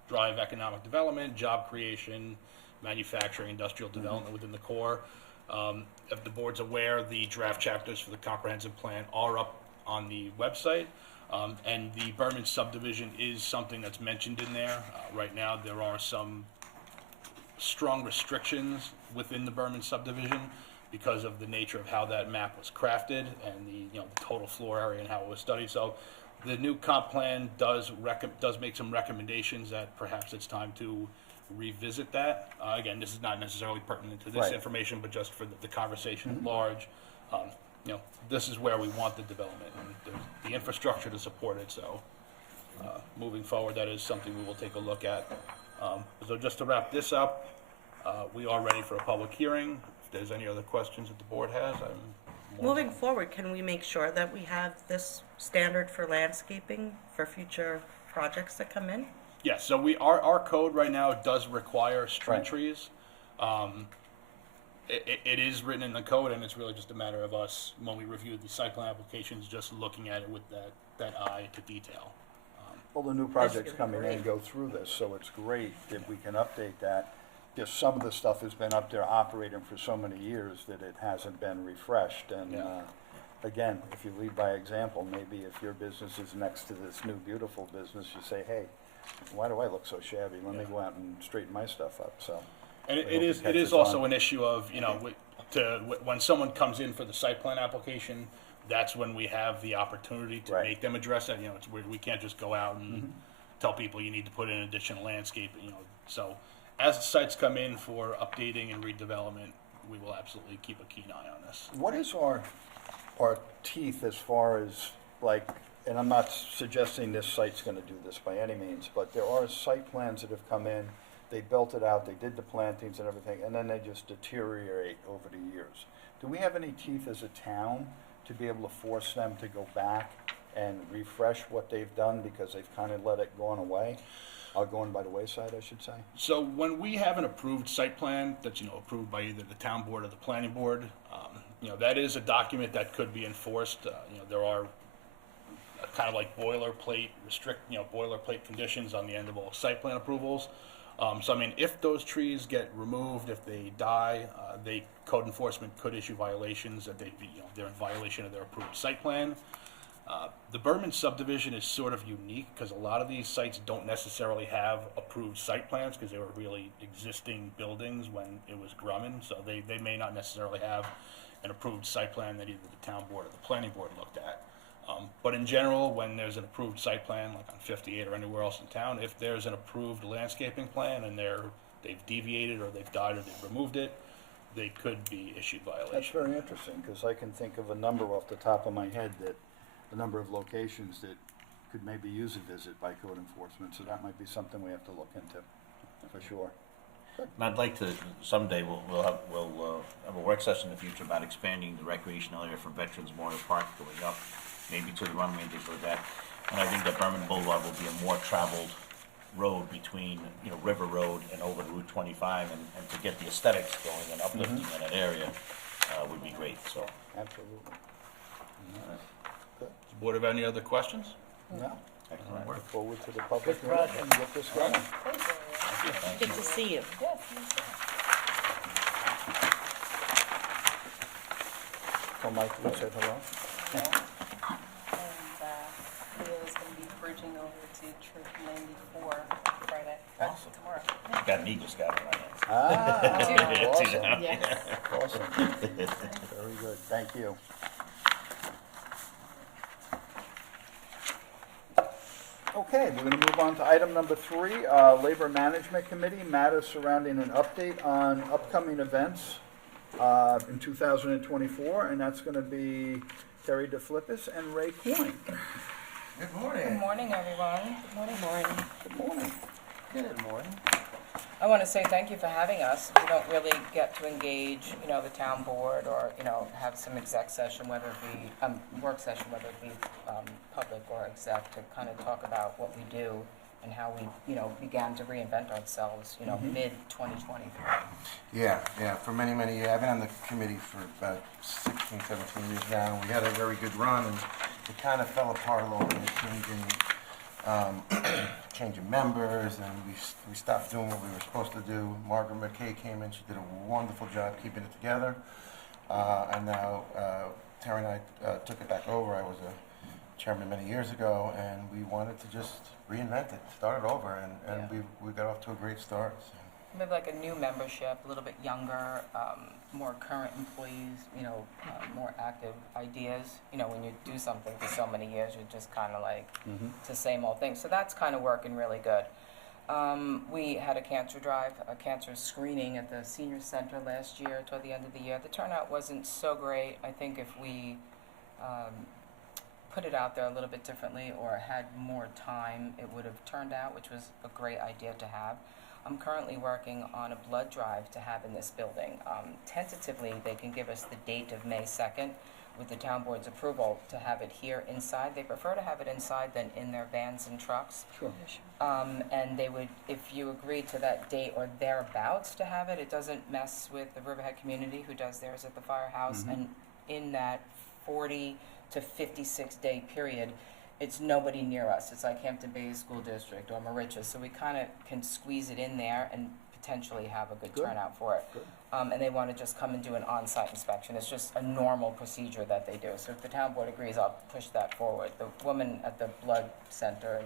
drive economic development, job creation, manufacturing, industrial development within the core. If the board's aware, the draft chapters for the comprehensive plan are up on the website, and the Berman subdivision is something that's mentioned in there. Right now, there are some strong restrictions within the Berman subdivision because of the nature of how that map was crafted and the total floor area and how it was studied. So the new comp plan does make some recommendations that perhaps it's time to revisit that. Again, this is not necessarily pertinent to this Right. information, but just for the conversation at large. This is where we want the development and there's the infrastructure to support it. So moving forward, that is something we will take a look at. So just to wrap this up, we are ready for a public hearing. If there's any other questions that the board has, I'm Moving forward, can we make sure that we have this standard for landscaping for future projects that come in? Yes, so our code right now does require street Right. trees. It is written in the code, and it's really just a matter of us, when we review the site plan applications, just looking at it with that eye to detail. Well, the new projects coming in go through this, so it's great that we can update that. Just some of the stuff has been up there operating for so many years that it hasn't been refreshed. And Yeah. again, if you lead by example, maybe if your business is next to this new beautiful business, you say, hey, why do I look so shabby? Let me go out and straighten my stuff up, so. And I hope it is catches also on. an issue of, when someone comes in for the site plan application, that's when we have the opportunity to Right. make them address that. It's weird, we can't just go out and tell people you need to put in additional landscape, So as the sites come in for updating and redevelopment, we will absolutely keep a keen eye on this. What is our teeth as far as, like, and I'm not suggesting this site's gonna do this by any means, but there are site plans that have come in, they built it out, they did the plantings and everything, and then they just deteriorate over the years. Do we have any teeth as a town to be able to force them to go back and refresh what they've done because they've kind of let it gone away, gone by the wayside, I should say? So when we have an approved site plan that's, approved by either the town board or the planning board, that is a document that could be enforced. There are kind of like boilerplate, boilerplate conditions on the end of all site plan approvals. So I mean, if those trees get removed, if they die, code enforcement could issue violations that they'd be, they're in violation of their approved site plan. The Berman subdivision is sort of unique because a lot of these sites don't necessarily have approved site plans because they were really existing buildings when it was Grumman, so they may not necessarily have an approved site plan that either the town board or the planning board looked at. But in general, when there's an approved site plan, like on 58 or anywhere else in town, if there's an approved landscaping plan and they've deviated or they've died or they've removed it, they could be issued That's violations. very interesting, because I can think of a number off the top of my head a number of locations that could maybe use a visit by code enforcement, so that might be something we have to look into, for sure. And I'd like to, someday we'll have a work session in the future about expanding the recreational area for Veterans Memorial Park going up, maybe to the runway and things like that. And I think that Berman Boulevard will be a more traveled road between, River Road and over to Route 25, and to get the aesthetics going and uplifting in that area would be great, so. Absolutely. Does the board have any other questions? No, Excellent work. look forward to the public Good hearing project. and get this going. Thank you. Good to see you. Yes, me too. Tell Mike we said hello. And Leo is going to be bridging over to Troop 94 Friday, Awesome. tomorrow. Got an Eagle Scout on my hands. Ah, awesome, Yes. awesome. Very good, thank you. Okay, we're gonna move on to item number 3, Labor Management Committee, matters surrounding an update on upcoming events in 2024, and that's gonna be Terry DeFlippis and Ray Coyne. Good Good morning. morning, everyone. Good morning. Good morning. Good morning. I want to say thank you for having us. We don't really get to engage, the town board or, have some exec session, whether it be, work session, whether it be public or exec, to kind of talk about what we do and how we, began to reinvent ourselves, mid-2023. Yeah, for many, many years. I've been on the committee for about 16, 17 years now. We had a very good run, and it kind of fell apart a little bit, changing members, and we stopped doing what we were supposed to do. Margaret McKay came in. She did a wonderful job keeping it together. And now Terry and I took it back over. I was a chairman many years ago, and we wanted to just reinvent it, start it over, and Yeah. we got off to a great start. So. Maybe like a new membership, a little bit younger, more current employees, more active ideas. When you do something for so many years, you're just kind of like, it's the same old thing. So that's kind of working really good. We had a cancer drive, a cancer screening at the senior center last year toward the end of the year. The turnout wasn't so great. I think if we put it out there a little bit differently or had more time, it would have turned out, which was a great idea to have. I'm currently working on a blood drive to have in this building. Tentatively, they can give us the date of May 2nd with the town board's approval to have it here inside. They prefer to have it inside than in their vans and trucks. Sure. And they would, if you agree to that date or thereabouts to have it, it doesn't mess with the Riverhead community who does theirs at the firehouse. And in that 40 to 56 day period, it's nobody near us. It's like Hampton Bays School District or Mauritius, so we kind of can squeeze it in there and potentially have a good Good. turnout for it. Good. And they want to just come and do an on-site inspection. It's just a normal procedure that they do. So if the town board agrees, I'll push that forward. The woman at the blood center,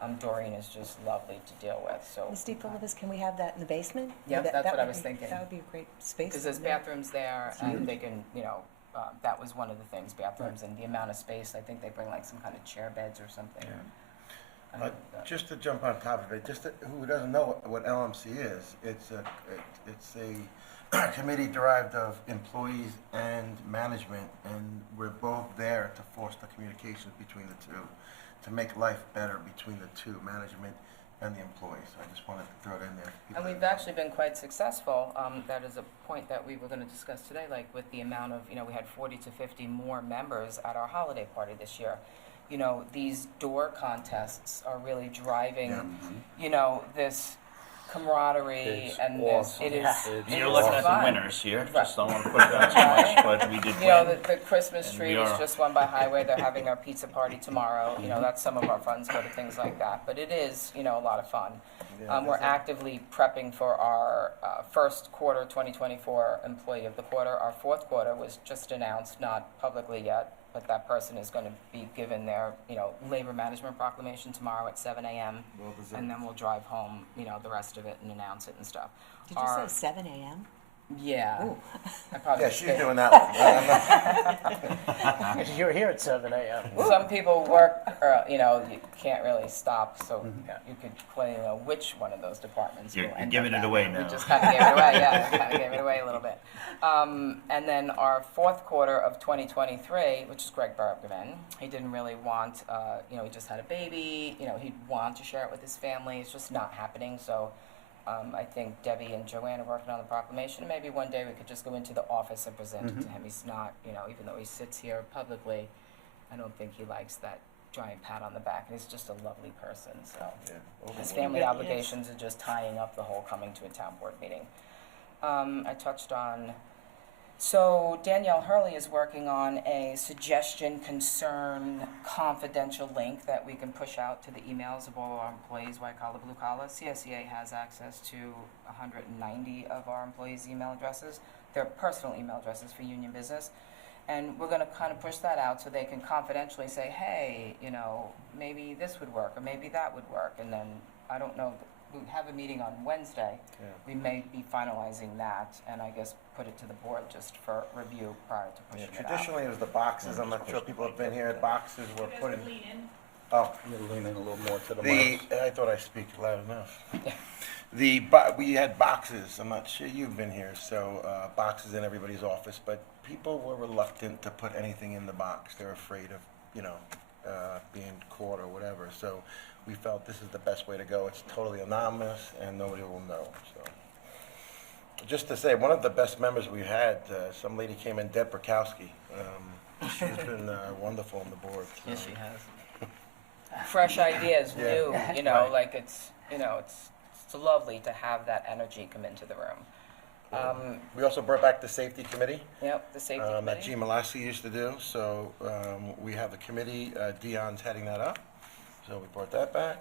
and Doreen, is just lovely to deal with. So Ms. DeFilippis, can we have that in the basement? Yeah, That- that's that what I would was be- thinking. That would be a great space. because there's in there. bathrooms there, and they can, that was one of the things, bathrooms and the amount of space. I think they bring like some kind of chair beds or something. I think that- Just to jump on top of it, who doesn't know what LMC is, it's a committee derived of employees and management, and we're both there to foster communications between the two, to make life better between the two, management and the employees. So I just wanted to throw it in there. And we've actually been quite successful. That is a point that we were going to discuss today, like with the amount of, we had 40 to 50 more members at our holiday party this year. These door contests are really driving, this camaraderie It's and awesome. it is. it You're is looking at the fun. winners here, Right. just don't want to push that too much, but we did win. The Christmas And tree we was are- just won by Highway. They're having our pizza party tomorrow. That's some of our funds go to things like that. But it is, a lot of fun. Yeah, We're that's it. actively prepping for our first quarter 2024 Employee of the Quarter. Our fourth quarter was just announced, not publicly yet, but that person is going to be given their, labor management proclamation tomorrow at 7 a.m. Well deserved. And then we'll drive home, the rest of it and announce it and stuff. Did you say 7 a.m.? Yeah. Ooh. I probably Yeah, she's did. doing that one. You're here at 7 a.m. Some people work, you can't really stop, so you could play, which one of those departments You're will end giving up it at. away We now. just kind of gave it away, yeah, kind of gave it away a little bit. And then our fourth quarter of 2023, which is Greg Bergman, he didn't really want, he just had a baby, he'd want to share it with his family. It's just not happening, so I think Debbie and Joanne are working on the proclamation, and maybe one day we could just go into the office and present it to him. He's not, even though he sits here publicly, I don't think he likes that giant pat on the back, and he's just a lovely person, so. His family Yes. obligations are just tying up the whole coming to a town board meeting. I touched on, so Danielle Hurley is working on a suggestion, concern, confidential link that we can push out to the emails of all our employees, white collar, blue collar. CSEA has access to 190 of our employees' email addresses, their personal email addresses for union business. And we're going to kind of push that out so they can confidentially say, hey, maybe this would work or maybe that would work. And then, I don't know, we have a meeting on Wednesday. Yeah. We may be finalizing that and I guess put it to the board just for review prior to pushing it out. Traditionally, it was the boxes. I'm not sure people have been here. Boxes were You guys put in. could lean in. Oh, You lean in a little more to the the, mic. I thought I speak loud enough. Yeah. We had boxes, I'm not sure you've been here, so, boxes in everybody's office, but people were reluctant to put anything in the box. They're afraid of, being caught or whatever, so we felt this is the best way to go. It's totally anonymous and nobody will know, so. Just to say, one of the best members we had, some lady came in, Deb Perkowski. She's been wonderful on the board. so. Yes, she has. Fresh ideas, Yeah. new, Right. like it's lovely to have that energy come into the room. We also brought back the safety committee. Yep, the safety That committee. G. Malassi used to do, so we have the committee, Dion's heading that up, so we brought that back.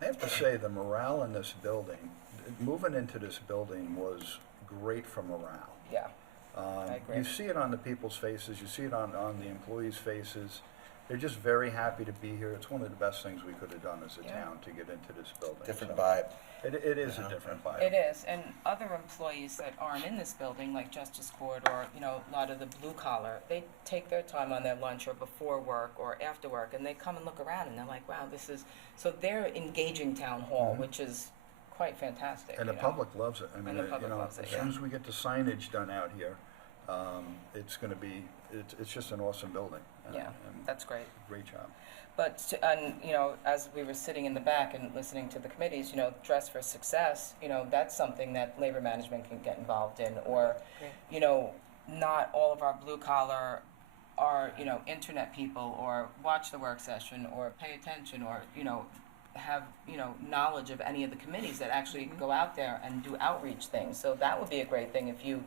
I have to say, the morale in this building, moving into this building was great for morale. Yeah, I agree. You see it on the people's faces, you see it on the employees' faces. They're just very happy to be here. It's one of the best things we could have done as a Yeah. town to get into this building. Different So vibe. It is a Yeah. different vibe. It is, and other employees that aren't in this building, like Justice Court or, a lot of the blue collar, they take their time on their lunch or before work or after work, and they come and look around and they're like, wow, this is, so they're engaging town hall, which is quite fantastic. And the public loves it. I mean, the public loves it, as yeah. soon as we get the signage done out here, it's gonna be, it's just an awesome building. Yeah, And that's great. great job. But, and, as we were sitting in the back and listening to the committees, Dress for Success, that's something that labor management can get involved in. Or, Great. Not all of our blue collar are, internet people or watch the work session or pay attention or, have, knowledge of any of the committees that actually go out there and do outreach things. So that would be a great thing if you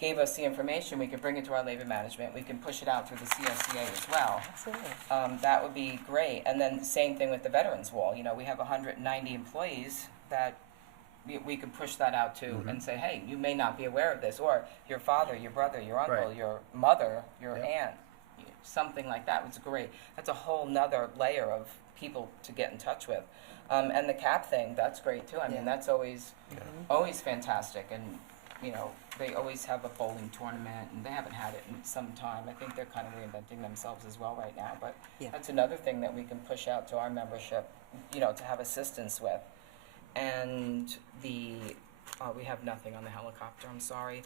gave us the information, we could bring it to our labor management, we can push it out through the CSCA as well. Absolutely. That would be great. And then the same thing with the Veterans Wall. We have 190 employees that we could push that out to and say, hey, you may not be aware of this, or your father, your brother, your uncle, Right. your mother, your Yep. aunt, something like that was great. That's a whole nother layer of people to get in touch with. And the CAP thing, that's great too. I mean, that's always fantastic. And, they always have a bowling tournament, and they haven't had it in some time. I think they're kind of reinventing themselves as well right now, but Yeah. that's another thing that we can push out to our membership, to have assistance with. And we have nothing on the helicopter, I'm sorry.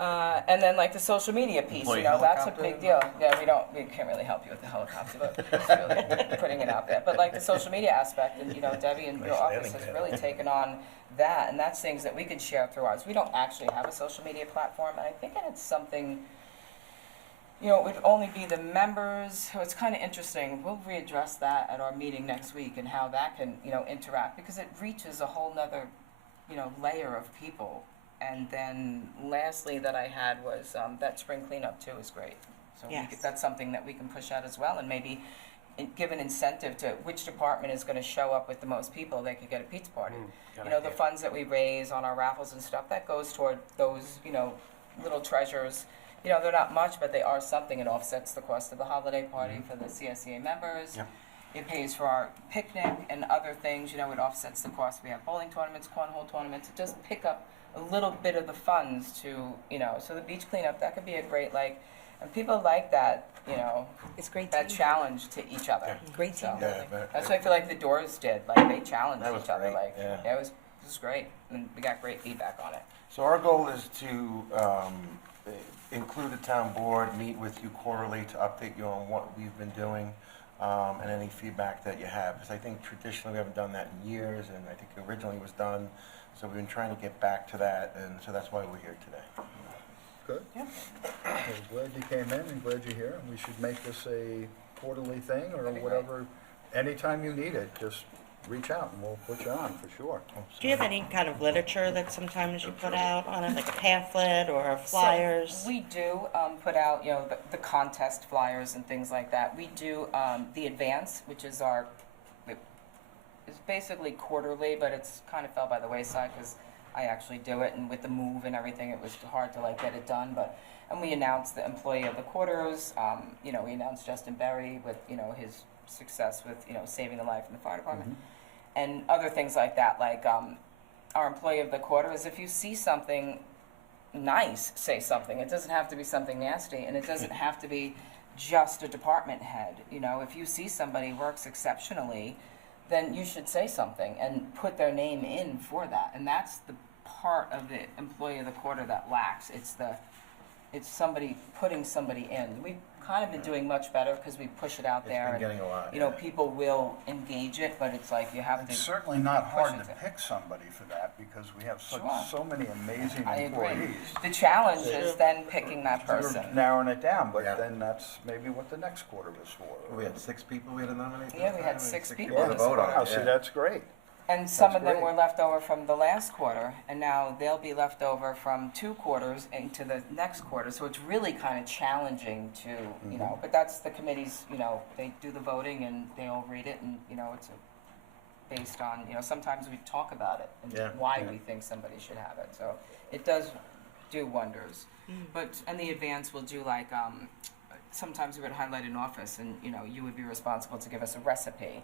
And then like the social media piece, Employee that's a helicopter? big deal. Yeah, we can't really help you with the helicopter, but it's really putting it out there. there. But like the social media aspect, and you know, Debbie and your office has really taken on that, and that's things that we can share through ours. We don't actually have a social media platform, and I think that it's something, you know, it would only be the members. So it's kind of interesting. We'll readdress that at our meeting next week and how that can, you know, interact, because it reaches a whole nother, you know, layer of people. And then lastly that I had was that spring cleanup too is great. So Yes. that's something that we can push out as well, and maybe give an incentive to which department is going to show up with the most people. They could get a pizza party. You know, the funds that we raise on our raffles and stuff, that goes toward those, you know, little treasures. You know, they're not much, but they are something. It offsets the cost of the holiday party for the CSEA members. Yep. It pays for our picnic and other things. You know, it offsets the cost. We have bowling tournaments, cornhole tournaments. It does pick up a little bit of the funds to, you know, so the beach cleanup, that could be a great, like, and people like that, you know, It's great that team. challenge to each other. Great team So, Yeah, but- that's what I feel like the Doors did. Like, they challenged That was each other. great, Like, yeah. it was great, and we got great feedback on it. So our goal is to include the town board, meet with you quarterly to update you on what we've been doing, and any feedback that you have. Because I think traditionally we haven't done that in years, and I think originally it was done. So we've been trying to get back to that, and so that's why we're here today. Good. Yeah. Well, glad you came in and glad you're here. We should make this a quarterly thing or That'd be whatever. Anytime you need it, just reach out and we'll put you on for sure. Do you have any kind of literature that sometimes you put out on it, like a pamphlet or flyers? So we do put out, you know, the contest flyers and things like that. We do the advance, which is it's basically quarterly, but it's kind of fell by the wayside because I actually do it, and with the move and everything, it was hard to like get it done. But and we announced the employee of the quarters. You know, we announced Justin Berry with, you know, his success with, you know, saving the life in the fire department, and other things like that. Like our employee of the quarter is, if you see something nice, say something. It doesn't have to be something nasty, and it doesn't have to be just a department head. You know, if you see somebody works exceptionally, then you should say something and put their name in for that. And that's the part of the employee of the quarter that lacks. It's somebody putting somebody in. We've kind of been doing much better because we push it out there. It's been and, getting a lot. you know, people will engage it, but it's like you have to. It's certainly not hard push to it. pick somebody for that because we have Sure. so many amazing I agree. employees. The challenge is then picking that We're person. narrowing it down, but Yeah. then that's maybe what the next quarter was for. We had 6 people we had to nominate? Yeah, this we had time, and 6 people to this vote on. quarter. Oh, see, that's great. And some That's of them great. were left over from the last quarter, and now they'll be left over from 2 quarters into the next quarter. So it's really kind of challenging to, you know, but that's the committee's, you know, they do the voting and they all read it, and, you know, it's based on, you know, sometimes we talk about it and Yeah. why we think somebody should have it. So it does do wonders. But, and the advance will do like, sometimes we would highlight an office and, you know, you would be responsible to give us a recipe.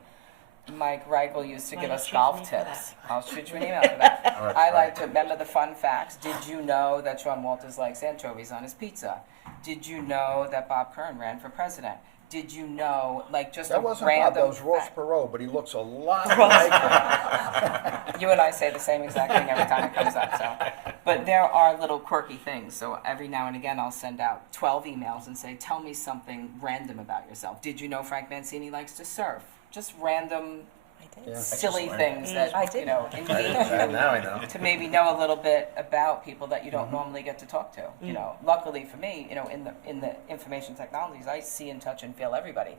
Mike Reichel used to Why give don't us you golf choose me for tips. I'll shoot you an email for that. Oh, that's I like right. to remember the fun facts. Did you know that John Walters likes anchovies on his pizza? Did you know that Bob Kern ran for president? Did you know, like, just That a wasn't Bob, random that was Ross fact. Perot, but he looks a lot like him. You and I say the same exact thing every time it comes up. So, but there are little quirky things. So every now and again, I'll send out 12 emails and say, "Tell me something random about yourself." Did you know Frank Mancini likes to surf? Just random, I did. Yeah. silly things that I did you know know. engage you. Now I know. To maybe know a little bit about people that you don't normally get to talk to. You know, luckily for me, you know, in the information technologies, I see and touch and feel everybody.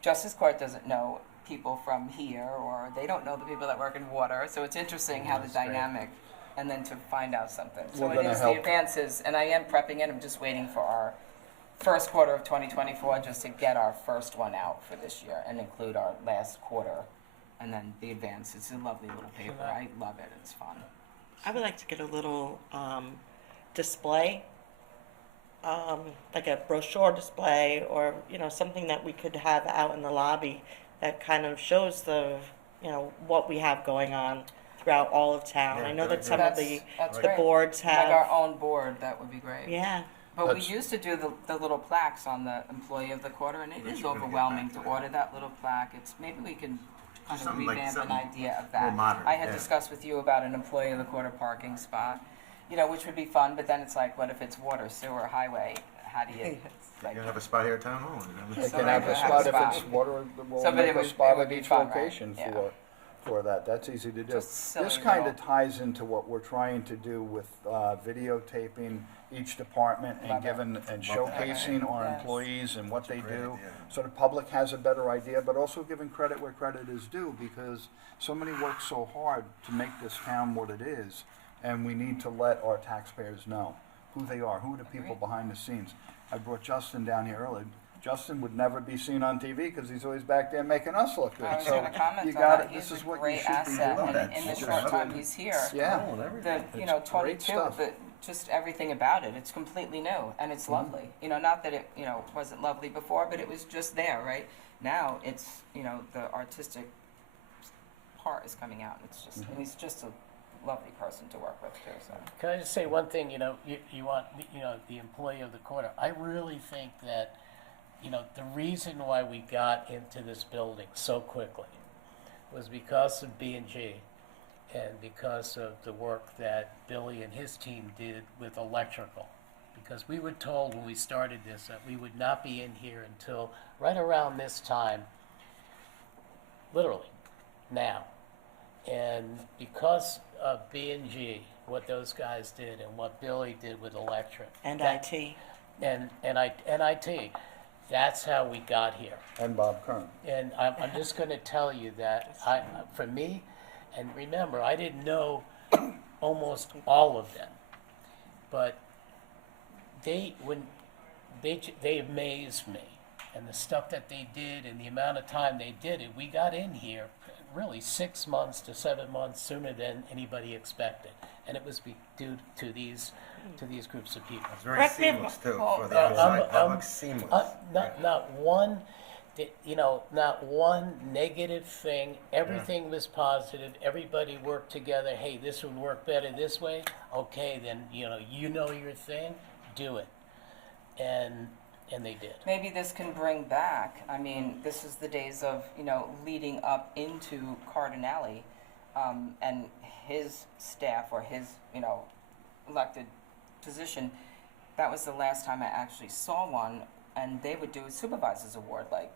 Justice Court doesn't know people from here, or they don't know the people that work in water. So it's interesting how the That's great. dynamic, and then to find out something. So We're it gonna is help. the advances, and I am prepping it. I'm just waiting for our first quarter of 2024 just to get our first one out for this year and include our last quarter. And then the advance. It's a lovely little paper. I love it. It's fun. I would like to get a little display, like a brochure display, or you know, something that we could have out in the lobby that kind of shows the, you know, what we have going on throughout all of town. Yeah, I know that very some good. of the That's the great. boards Like have. our own board, that would be great. Yeah. But That's- we used to do the little plaques on the employee of the quarter, and it We is should really get overwhelming back to to order that little plaque. It's maybe we can kind of Something like revamp an something idea of more that. modern, I had yeah. discussed with you about an employee of the quarter parking spot, you know, which would be fun. But then it's like, what if it's water, sewer, highway? How do you like, You're gonna have a spot here at Town Hall. They So can they have could a have spot a if spot. it's water, we'll So, but make it a would- spot it would at be each fun, right? location Yeah. for that. That's easy to do. Just silly This kind of little- ties into what we're trying to do with videotaping each department and Love it. giving and showcasing our Yes. employees and what they great do. idea. So the public has a better idea, but also giving credit where credit is due, because so many work so hard to make this town what it is, and we need to let our taxpayers know who they are, who are the people Agreed. behind the scenes. I brought Justin down here early. Justin would never be seen on TV because he's always back there making us look good. I was So gonna comment you on got that. it. He's This is a what you great should be asset, doing. and in the That's short just time good. he's here, Yeah. the, you know, It's great 22, stuff. the, just everything about it, it's completely new, and it's lovely. You know, not that it, you know, wasn't lovely before, but it was just there, right? Now, it's, you know, the artistic part is coming out, and it's just, and he's just a lovely person to work with, too, so. Can I just say one thing, you know, you want, you know, the employee of the quarter. I really think that, you know, the reason why we got into this building so quickly was because of B&G and because of the work that Billy and his team did with electrical. Because we were told when we started this that we would not be in here until right around this time, literally, now. And because of B&G, what those guys did and what Billy did with electric. And that- IT. And IT, that's how we got here. And Bob Kern. And I'm just gonna tell you that for me, and remember, I didn't know almost all of them, but they amazed me, and the stuff that they did and the amount of time they did it. We got in here really 6 months to 7 months sooner than anybody expected, and it was due to these groups of people. It's very Correct me if seamless too, Well, for the outside public, seamless. Not one, not one negative thing. Everything was positive. Everybody worked together. Hey, this would work better this way. Okay, then you know your thing. Do it, and they did. Maybe this can bring back, I mean, this is the days of, you know, leading up into Cardinale, and his staff or his, you know, elected position. That was the last time I actually saw one, and they would do a supervisor's award, like,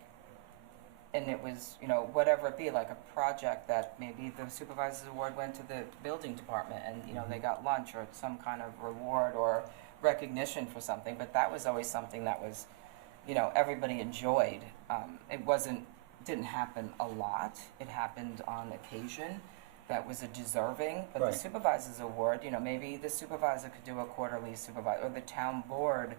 and it was, you know, whatever it be, like a project that maybe the supervisor's award went to the building department and, you know, they got lunch or some kind of reward or recognition for something, but that was always something that was, you know, everybody enjoyed. It didn't happen a lot. It happened on occasion. That was a deserving, but Right. the supervisor's award, you know, maybe the supervisor could do a quarterly supervisor, or the town board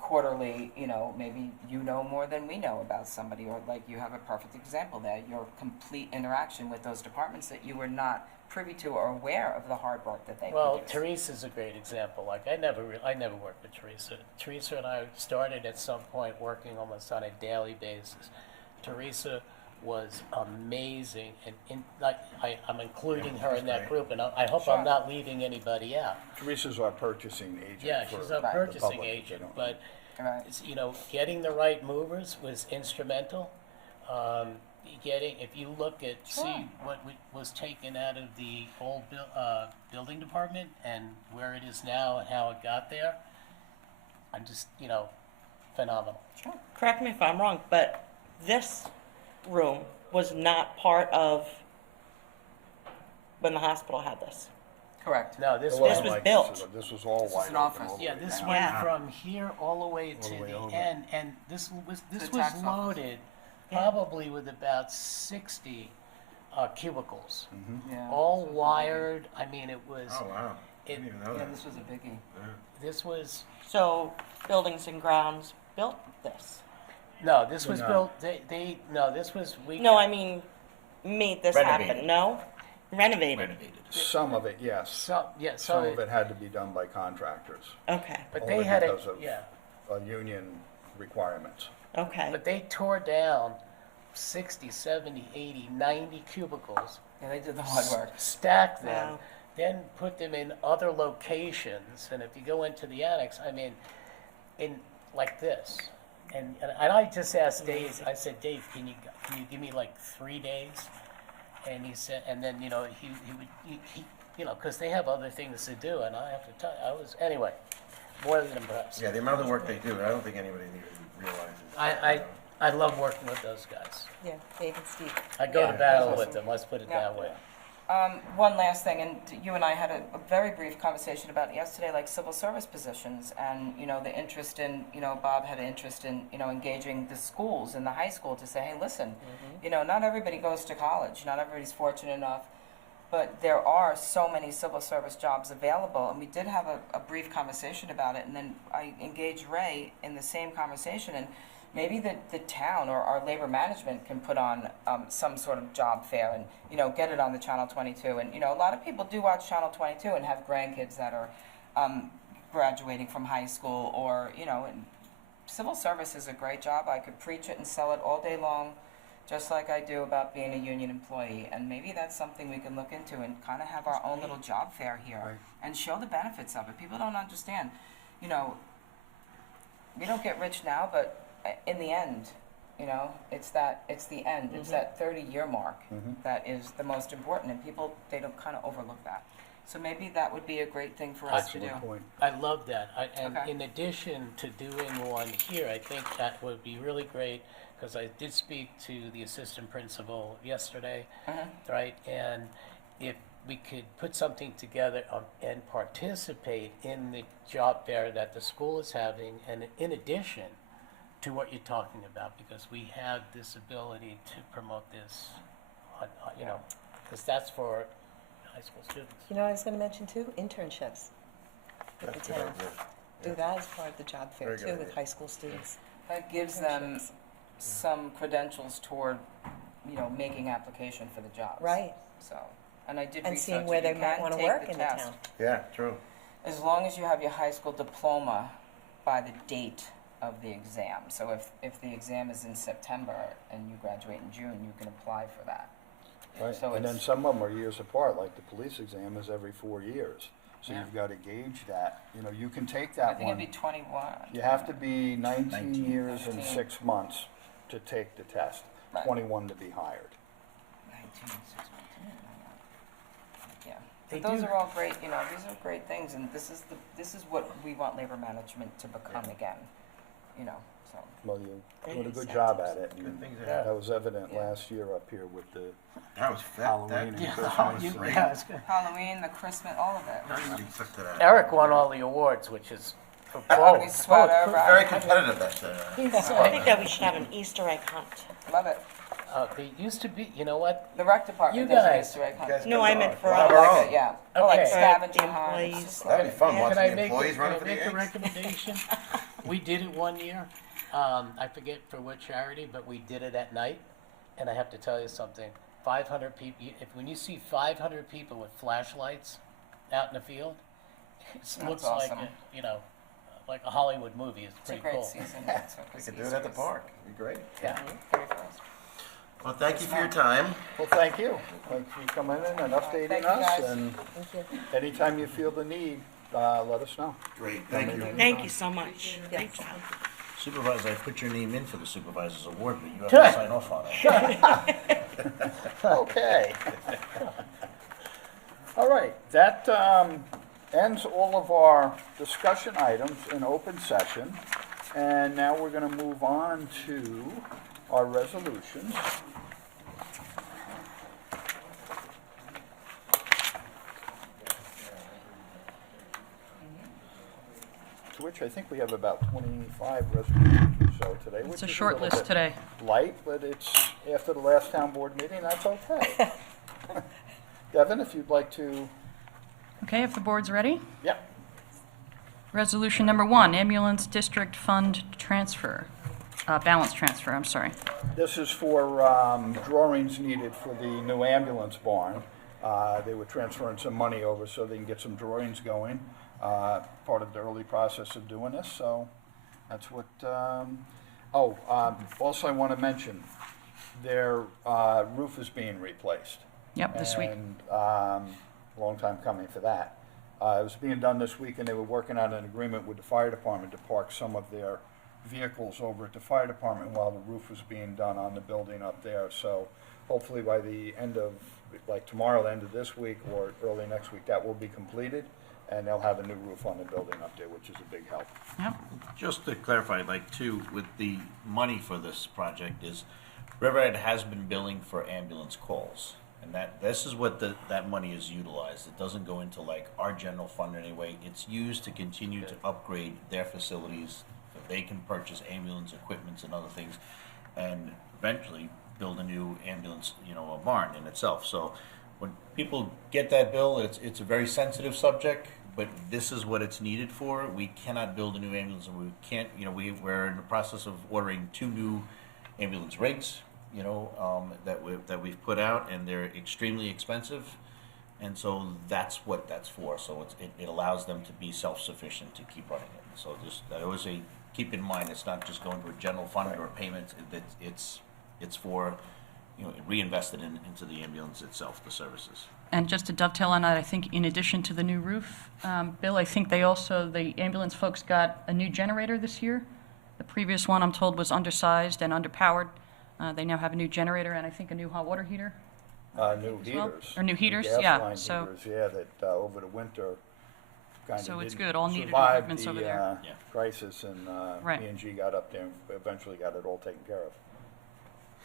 quarterly, you know, maybe you know more than we know about somebody, or like you have a perfect example there, your complete interaction with those departments that you were not privy to or aware of the hard work that they Well, produce. Teresa's a great example. Like I never worked with Teresa. Teresa and I started at some point working almost on a daily basis. Teresa was amazing, and I'm including her in that group, and I hope Sure. I'm not leaving anybody out. Teresa's our purchasing agent. Yeah, for she's a the purchasing public, if they agent, don't- but Right. it's, you know, getting the right movers was instrumental. If you look at, see what was taken out of the old building department and where it is now and how it got there, I'm just, you know, phenomenal. Correct me if I'm wrong, but this room was not part of when the hospital had this. Correct. No, this It was, wasn't was like built. This was all This is wide an open office. all the yeah, way this down. went Yeah. from here all the way to the way the over. end, and this was The tax office. loaded probably with about 60 cubicles, Yeah. all wired. I mean, it was. Oh, wow. I It, didn't even know Yeah, that. this was a biggie. this was So Buildings and Grounds built this. no. This was No. built. This was we. No, I mean, made this Renovated. happen, no? Renovated. Renovated. Some of it, yes. So yeah. Some So of it had to be done by contractors, Okay, but only they had a because of- yeah. union requirements. okay. But they tore down 60, 70, 80, 90 cubicles, Yeah, they did the hard work. stacked them, Wow. then put them in other locations. And if you go into the annex, I mean, in like this. And I just asked Dave, I said, Dave, can you give me like 3 days? And he said, and then, you know, he would, you know, because they have other things to do. And I have to tell you, anyway. more than impressed. Yeah, the amount of work they do, I don't think anybody even realizes. I love working with those guys. Yeah, Dave and Steve. I go Yeah, to battle that's with awesome. them, let's put it Yeah. that way. One last thing, and you and I had a very brief conversation about it yesterday, like civil service positions, and, you know, the interest in, you know, Bob had an interest in, you know, engaging the schools and the high school to say, hey, listen, you know, not everybody goes to college, not everybody's fortunate enough, but there are so many civil service jobs available, and we did have a brief conversation about it, and then I engaged Ray in the same conversation, and maybe the town or our labor management can put on some sort of job fair and, you know, get it on the Channel 22. And, you know, a lot of people do watch Channel 22 and have grandkids that are graduating from high school or, you know, and civil service is a great job. I could preach it and sell it all day long, just like I do about being a union employee. And maybe that's something we can look into and kind of have our own little job fair here Right. and show the benefits of it. People don't understand, you know, we don't get rich now, but in the end, you know, it's the end. It's that 30-year mark that is the most important, and people, they don't kind of overlook that. So maybe that would be a great thing for us to do. Excellent point. I love that. And Okay. in addition to doing one here, I think that would be really great, because I did speak to the assistant principal yesterday, right? And if we could put something together and participate in the job fair that the school is having, and in addition to what you're talking about, because we have this ability to promote this, you know, because that's for high school students. You know what I was gonna mention too? Internships with That's the a good town. idea. Do that as part of the job fair Very good too, with idea. high school students. That gives them Internships. some credentials toward, you know, making application for the jobs. Right, So, and I did and research seeing it. where they You might can wanna take work in the test. town. Yeah, true. As long as you have your high school diploma by the date of the exam. So if the exam is in September and you graduate in June, you can apply for that. Right, So and then it's- some of them are years apart, like the police exam is every 4 years. So Yeah. you've got to gauge that, you know, you can take I that think it'd be one. 21. You have to be 19 years and 19. 6 months to take the test, Right. 21 to be hired. 19, 16, yeah. They But those do- are all great, you know, these are great things, and this is what we want labor management to become again, you know, so. Well, you're Great doing a good job at it, Good and things to Yeah. have. that was evident Yeah. last year up here with the That was fat. Halloween and Yeah, Christmas. you- and- yeah, it's good. Halloween, the Christmas, all of it. Everybody took to that. Eric won all the awards, which is for Ugly both. sweater, right? Very competitive, that, I think that we should have an Easter egg hunt. Love it. They used to be, you know what? The rec department You does an guys- Easter egg hunt. guys No, I meant for We'll I have us. our like own. it, yeah. Or like Okay. scavenger The hunt. employees. It's just That'd like- be fun, Can watching I the make, employees can running I for the make a eggs. recommendation? We did it one year. I forget for what charity, but we did it at night. And I have to tell you something. 500 people. When you see 500 people with flashlights out in the field, it looks like awesome. you know, like a Hollywood movie. It's It's a pretty great cool. season. That's what We this could do it Easter at the is. park. It'd be great. Yeah. Very first. Well, thank you for your time. Well, thank you. Thanks for coming in and updating Thank you, us, guys. and Thank you. anytime you feel the need, let us know. Great, thank you. Thank you so much. Great Yes. job. Supervisor, I put your name in for the supervisor's award, but you have to sign off on it. Okay. All right, that ends all of our discussion items in open session. And now we're going to move on to our resolutions. To which I think we have about 25 resolutions or so today. It's which a is short little list bit today. light, but it's after the last town board meeting, that's okay. Devin, if you'd like to, Okay, if the board's ready. yep, Resolution number 1, ambulance district fund transfer, balance transfer, I'm sorry. this is for drawings needed for the new ambulance barn. They were transferring some money over so they can get some drawings going, part of the early process of doing this, so that's what, also I want to mention, their roof is being replaced. Yep, this week. And, long time coming for that. It was being done this week, and they were working on an agreement with the fire department to park some of their vehicles over at the fire department while the roof was being done on the building up there. So hopefully by the end of, like tomorrow, the end of this week, or early next week, that will be completed. and they'll have a new roof on the building up there, which is a big help. Yep. Just to clarify, like too, with the money for this project is Riverhead has been billing for ambulance calls. And this is what that money is utilized. It doesn't go into like our general fund in any way. It's used to continue to upgrade their facilities, so they can purchase ambulance equipments and other things, and eventually build a new ambulance, a barn in itself. So when people get that bill, it's a very sensitive subject, but this is what it's needed for. We cannot build a new ambulance, and we can't, we're in the process of ordering 2 new ambulance rigs, that we've put out, and they're extremely expensive. And so that's what that's for. So it allows them to be self-sufficient to keep running it. So just, I always say, keep in mind, it's not just going to a general fund or a payment. It's for, reinvested into the ambulance itself, the services. And just to dovetail on that, I think in addition to the new roof, Bill, I think the ambulance folks got a new generator this year. The previous one, I'm told, was undersized and underpowered. They now have a new generator and I think a new hot water heater. New as well? heaters. Or new heaters, gas yeah, line so- heaters, that over the winter kind of So it's didn't good, all needed survive improvements over there. Yeah. crisis, and Right. E&G got up there and eventually got it all taken care of.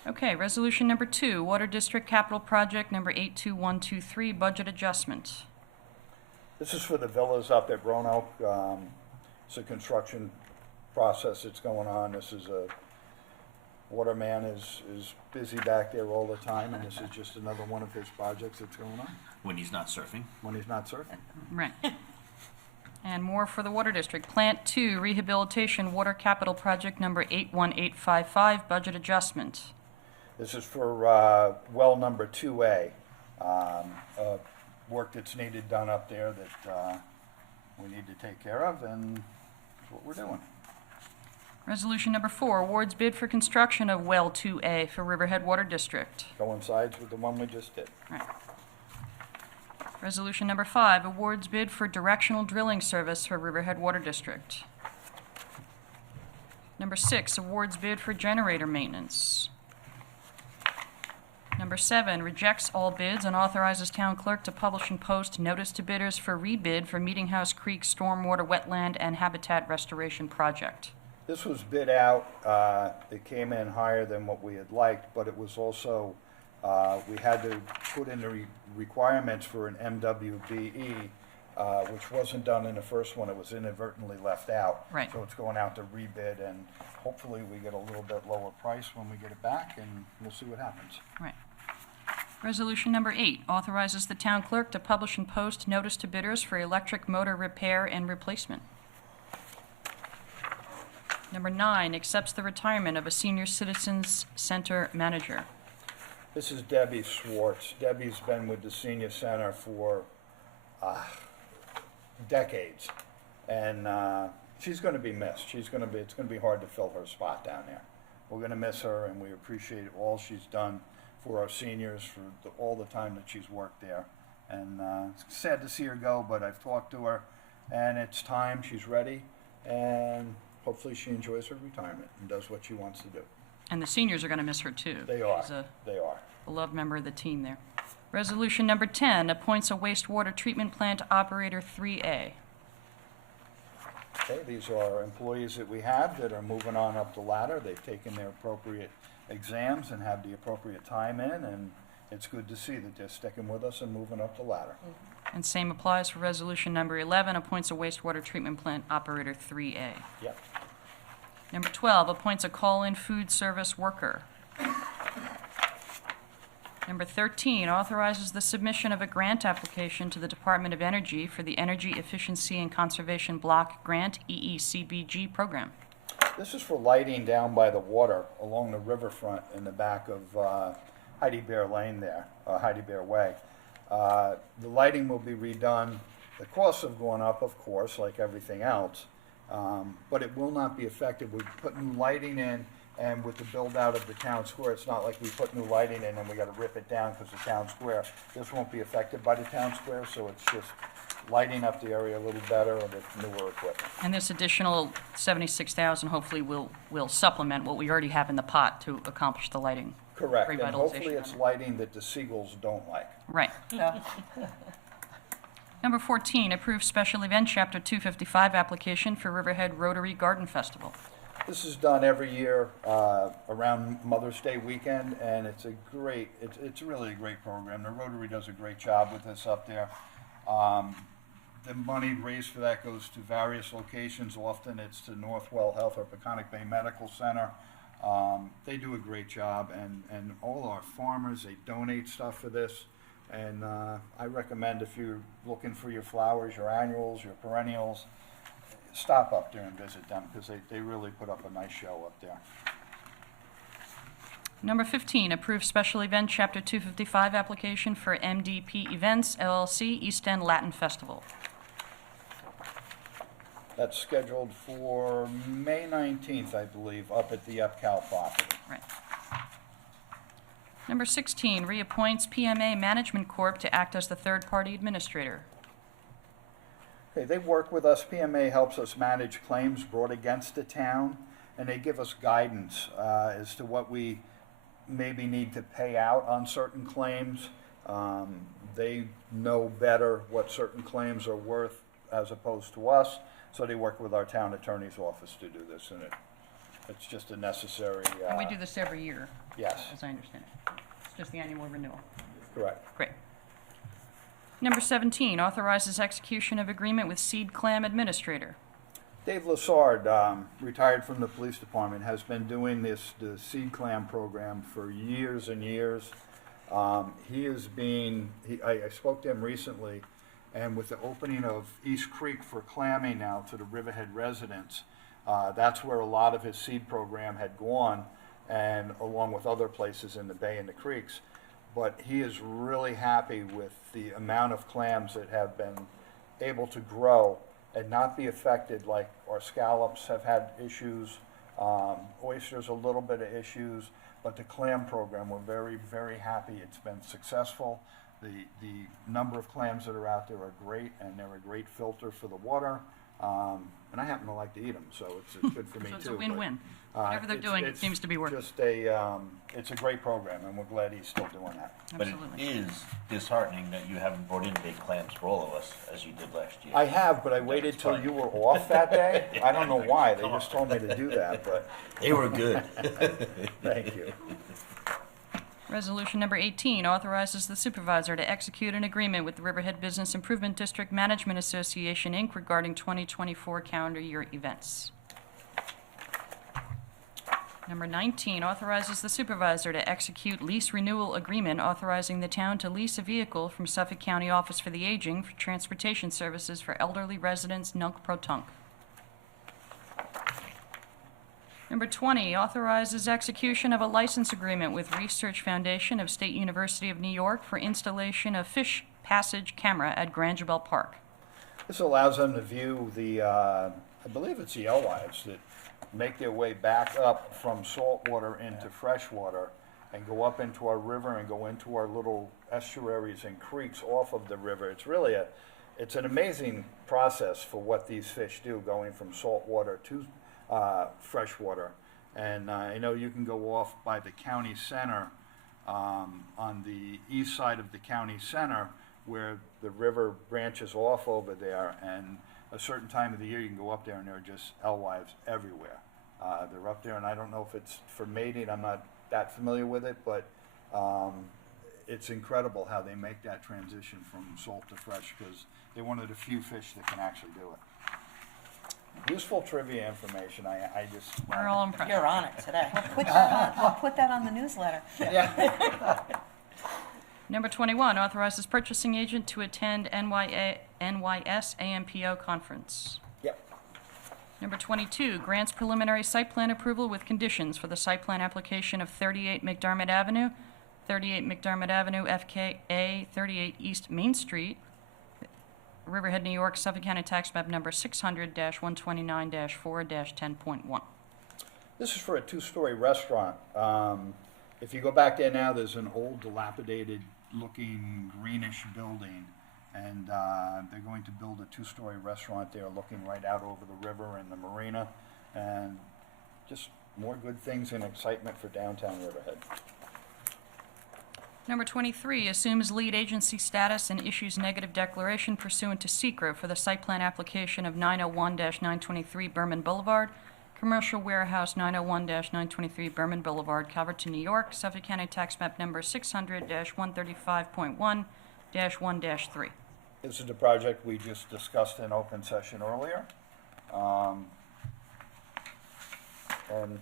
Okay, resolution number 2, Water District Capital Project number 82123, budget adjustment. This is for the villas up at Roanoke. It's a construction process that's going on. This is Waterman is busy back there all the time, and this is just another one of his projects that's going on When he's not surfing. when he's not surfing. Right. And more for the Water District. Plant 2, Rehabilitation Water Capital Project number 81855, budget adjustment. This is for well number 2A, work that's needed done up there that we need to take care of, and that's what we're doing. Resolution number 4, awards bid for construction of well 2A for Riverhead Water District. Coincides with the one we just did. Right. Resolution number 5, awards bid for directional drilling service for Riverhead Water District. Number 6, awards bid for generator maintenance. Number 7, rejects all bids and authorizes town clerk to publish and post notice to bidders for rebid for Meeting House Creek Stormwater Wetland and Habitat Restoration Project. This was bid out, it came in higher than what we had liked, but it was also, we had to put in the requirements for an MWBE, which wasn't done in the first one, it was inadvertently left out. Right. So it's going out to rebid, and hopefully we get a little bit lower price when we get it back, and we'll see what happens. Right. Resolution number 8, authorizes the town clerk to publish and post notice to bidders for electric motor repair and replacement. Number 9, accepts the retirement of a senior citizens center manager. This is Debbie Schwartz. Debbie's been with the senior center for decades, and she's going to be missed. It's going to be hard to fill her spot down there. We're going to miss her, and we appreciate all she's done for our seniors for all the time that she's worked there. And it's sad to see her go, but I've talked to her, and it's time. She's ready, and hopefully she enjoys her retirement and does what she wants to do. And the seniors are going to miss her, too. They are. She's a They are. beloved member of the team there. Resolution number 10, appoints a wastewater treatment plant operator 3A. Okay, these are employees that we have that are moving on up the ladder. They've taken their appropriate exams and have the appropriate time in, and it's good to see that they're sticking with us and moving up the ladder. And same applies for resolution number 11, appoints a wastewater treatment plant operator 3A. Yep. Number 12, appoints a call-in food service worker. Number 13, authorizes the submission of a grant application to the Department of Energy for the Energy Efficiency and Conservation Block Grant, EECBG program. This is for lighting down by the water along the riverfront in the back of Heidi Bear Lane there, Heidi Bear Way. The lighting will be redone. The costs have gone up, of course, like everything else, but it will not be affected. We put new lighting in, and with the build-out of the town square, it's not like we put new lighting in and we got to rip it down because the town square. This won't be affected by the town square, so it's just lighting up the area a little better with newer equipment. And this additional $76,000 hopefully will supplement what we already have in the pot to accomplish the lighting. Correct, and Revitalization hopefully it's of it. lighting that the seagulls don't like. Right. Number 14, approve special event Chapter 255 application for Riverhead Rotary Garden Festival. This is done every year around Mother's Day weekend, and it's it's really a great program. The Rotary does a great job with this up there. The money raised for that goes to various locations. Often it's to Northwell Health or Peconic Bay Medical Center. They do a great job, and all our farmers, they donate stuff for this. And I recommend if you're looking for your flowers, your annuals, your perennials, stop up there and visit them, because they really put up a nice show up there. Number 15, approve special event Chapter 255 application for MDP Events LLC East End Latin Festival. That's scheduled for May 19th, I believe, up at the EPCAL property. Right. Number 16, reappoints PMA Management Corp. to act as the third-party administrator. Okay, they work with us. PMA helps us manage claims brought against the town, and they give us guidance as to what we maybe need to pay out on certain claims. They know better what certain claims are worth as opposed to us, so they work with our town attorney's office to do this, and it's just a necessary. And we do this every year, Yes, as I understand it. It's just the annual renewal. correct. Great. Number 17, authorizes execution of agreement with Seed Clam Administrator. Dave Lassard, retired from the police department, has been doing the Seed Clam program for years and years. I spoke to him recently, and with the opening of East Creek for clamming now to the Riverhead residents, that's where a lot of his seed program had gone, and along with other places in the bay and the creeks. But he is really happy with the amount of clams that have been able to grow and not be affected, like our scallops have had issues, oysters a little bit of issues, but the clam program, we're very, very happy. It's been successful. The number of clams that are out there are great, and they're a great filter for the water. And I happen to like to eat them, so it's good for me too. So it's a but, win-win. Whatever they're doing, it seems to be working. Just it's a great program, and we're glad he's still doing that. But it Absolutely. is disheartening that you haven't brought in big clams for all of us, as you did last year. I have, but I waited till fine. you were off that day. I don't know why, they just told me to do that, but They were good. thank you. Resolution number 18 authorizes the supervisor to execute an agreement with the Riverhead Business Improvement District Management Association, Inc. regarding 2024 calendar year events. Number 19 authorizes the supervisor to execute lease renewal agreement authorizing the town to lease a vehicle from Suffolk County Office for the Aging for transportation services for elderly residents, Nunk-Pro-Tunk. Number 20 authorizes execution of a license agreement with Research Foundation of State University of New York for installation of fish passage camera at Grangebell Park. This allows them to view the, I believe it's the alewives that make their way back up from saltwater into freshwater and go up into our river and go into our little estuaries and creeks off of the river. It's really it's an amazing process for what these fish do, going from saltwater to freshwater. And I know you can go off by the county center, on the east side of the county center, where the river branches off over there, and a certain time of the year you can go up there and there are just alewives everywhere. They're up there, and I don't know if it's for mating, I'm not that familiar with it, but it's incredible how they make that transition from salt to fresh, because they're one of the few fish that can actually do it. Useful trivia information, I just. We're all impressed. You're on it today. We'll put that on the newsletter. Number 21 authorizes purchasing agent to attend NYS AMPO conference. Yep. Number 22 grants preliminary site plan approval with conditions for the site plan application of 38 McDermott Avenue, 38 McDermott Avenue, FKA 38 East Main Street, Riverhead, New York, Suffolk County Tax Map Number 600-129-4-10.1. This is for a two-story restaurant. If you go back there now, there's an old dilapidated-looking greenish building, and they're going to build a two-story restaurant there looking right out over the river and the marina, and just more good things and excitement for downtown Riverhead. Number 23, assumes lead agency status and issues negative declaration pursuant to SECRA for the site plan application of 901-923 Berman Boulevard, Commercial Warehouse 901-923 Berman Boulevard, Calverton, New York, Suffolk County Tax Map Number 600-135.1-1-3. This is the project we just discussed in open session earlier. And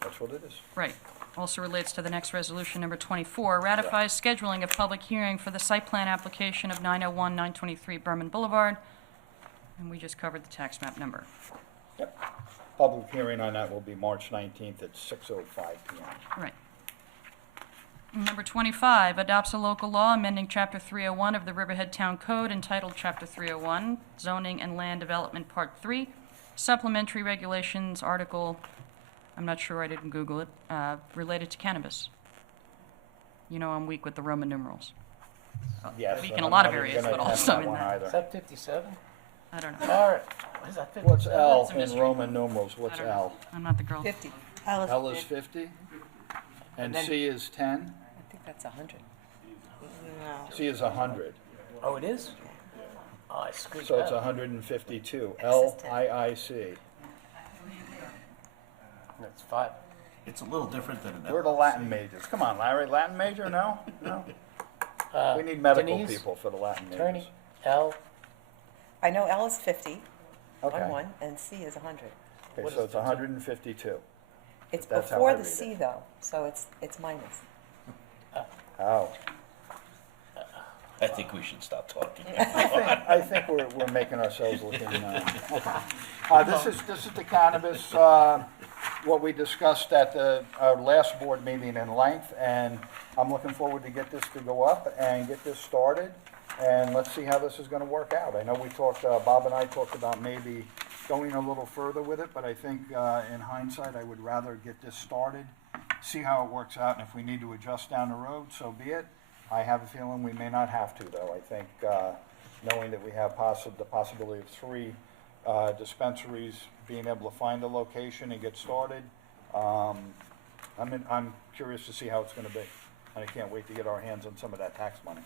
that's what it is. Right. Also relates to the next resolution, number 24, ratifies scheduling of public hearing for the site plan application of 901-923 Berman Boulevard, and we just covered the tax map number. Yep. Public hearing on that will be March 19th at 6:05 PM. Right. Number 25, adopts a local law amending Chapter 301 of the Riverhead Town Code entitled Chapter 301, Zoning and Land Development Part 3, Supplementary Regulations, Article, I'm not sure, I didn't Google it, related to cannabis. You know, I'm weak with the Roman numerals. Yes. Weak and in a I'm lot of not even areas, gonna but attempt also that in one that. either. Is that 57? I don't know. All right. What is that, 57? What's L It's a in mystery. Roman numerals? I What's don't know. L? I'm not the girl. 50. L is 50? And And then- C is 10? I think that's 100. No. C is 100. Oh, it is? Oh, I screwed So that it's up. 152. X is 10. LIIC. That's 5. It's a little different than an We're the LLC. Latin majors. Come on, Larry, Latin major? No? No? Uh, We need medical Denise, people for the Latin majors. Attorney, L, I know L is 50, Okay. 1, and C is 100. Okay, What so is it's the two? 152. It's That's how I before read the it. C, though, so it's minus. Oh. I think we should stop talking. I think we're making ourselves looking, okay. This is the cannabis, what we discussed at our last board meeting in length, and I'm looking forward to get this to go up and get this started, and let's see how this is gonna work out. I know we talked, Bob and I talked about maybe going a little further with it, but I think, in hindsight, I would rather get this started, see how it works out, and if we need to adjust down the road, so be it. I have a feeling we may not have to, though. I think, knowing that we have the possibility of 3 dispensaries, being able to find a location and get started, I'm curious to see how it's gonna be. And I can't wait to get our hands on some of that tax money.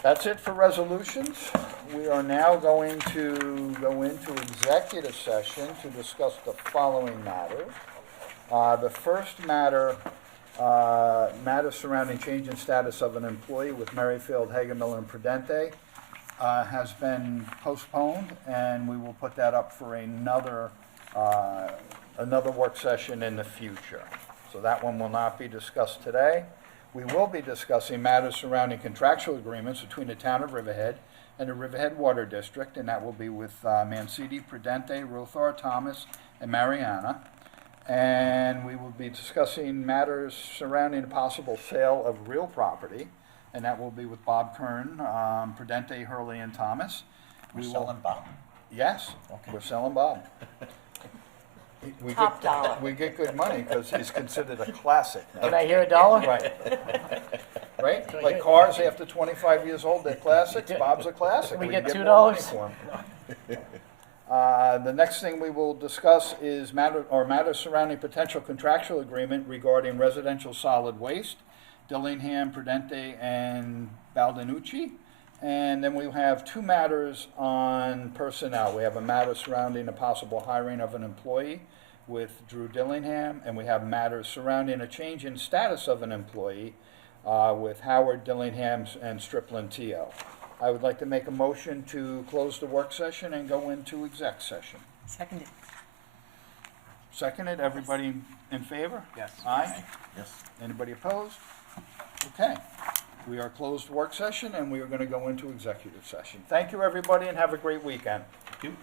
That's it for resolutions. We are now going to go into executive session to discuss the following matters. The first matter, matters surrounding change in status of an employee with Merrifield, Hagemiller, and Prudente, has been postponed, and we will put that up for another work session in the future. So that one will not be discussed today. We will be discussing matters surrounding contractual agreements between the town of Riverhead and the Riverhead Water District, and that will be with Mancini, Prudente, Rothar, Thomas, and Mariana. And we will be discussing matters surrounding the possible sale of real property, and that will be with Bob Kern, Prudente, Hurley, and Thomas. We're We will- selling Bob. Yes, Okay. we're selling Bob. Top dollar. We get good money because he's considered a classic now. Can I hear a dollar? Right. Right? Like cars after 25 years old, they're classics. Bob's a classic. We can get more money $2? for 'em. The next thing we will discuss is matters surrounding potential contractual agreement regarding residential solid waste, Dillingham, Prudente, and Baldinucci. And then we have 2 matters on personnel. We have a matter surrounding a possible hiring of an employee with Drew Dillingham, and we have matters surrounding a change in status of an employee with Howard Dillingham and Striplin Teo. I would like to make a motion to close the work session and go into exec session. Seconded. Seconded, everybody in favor? Yes. Aye? Yes. Anybody opposed? Okay. We are closed work session, and we are going to go into executive session. Thank you, everybody, and have a great weekend. Thank you.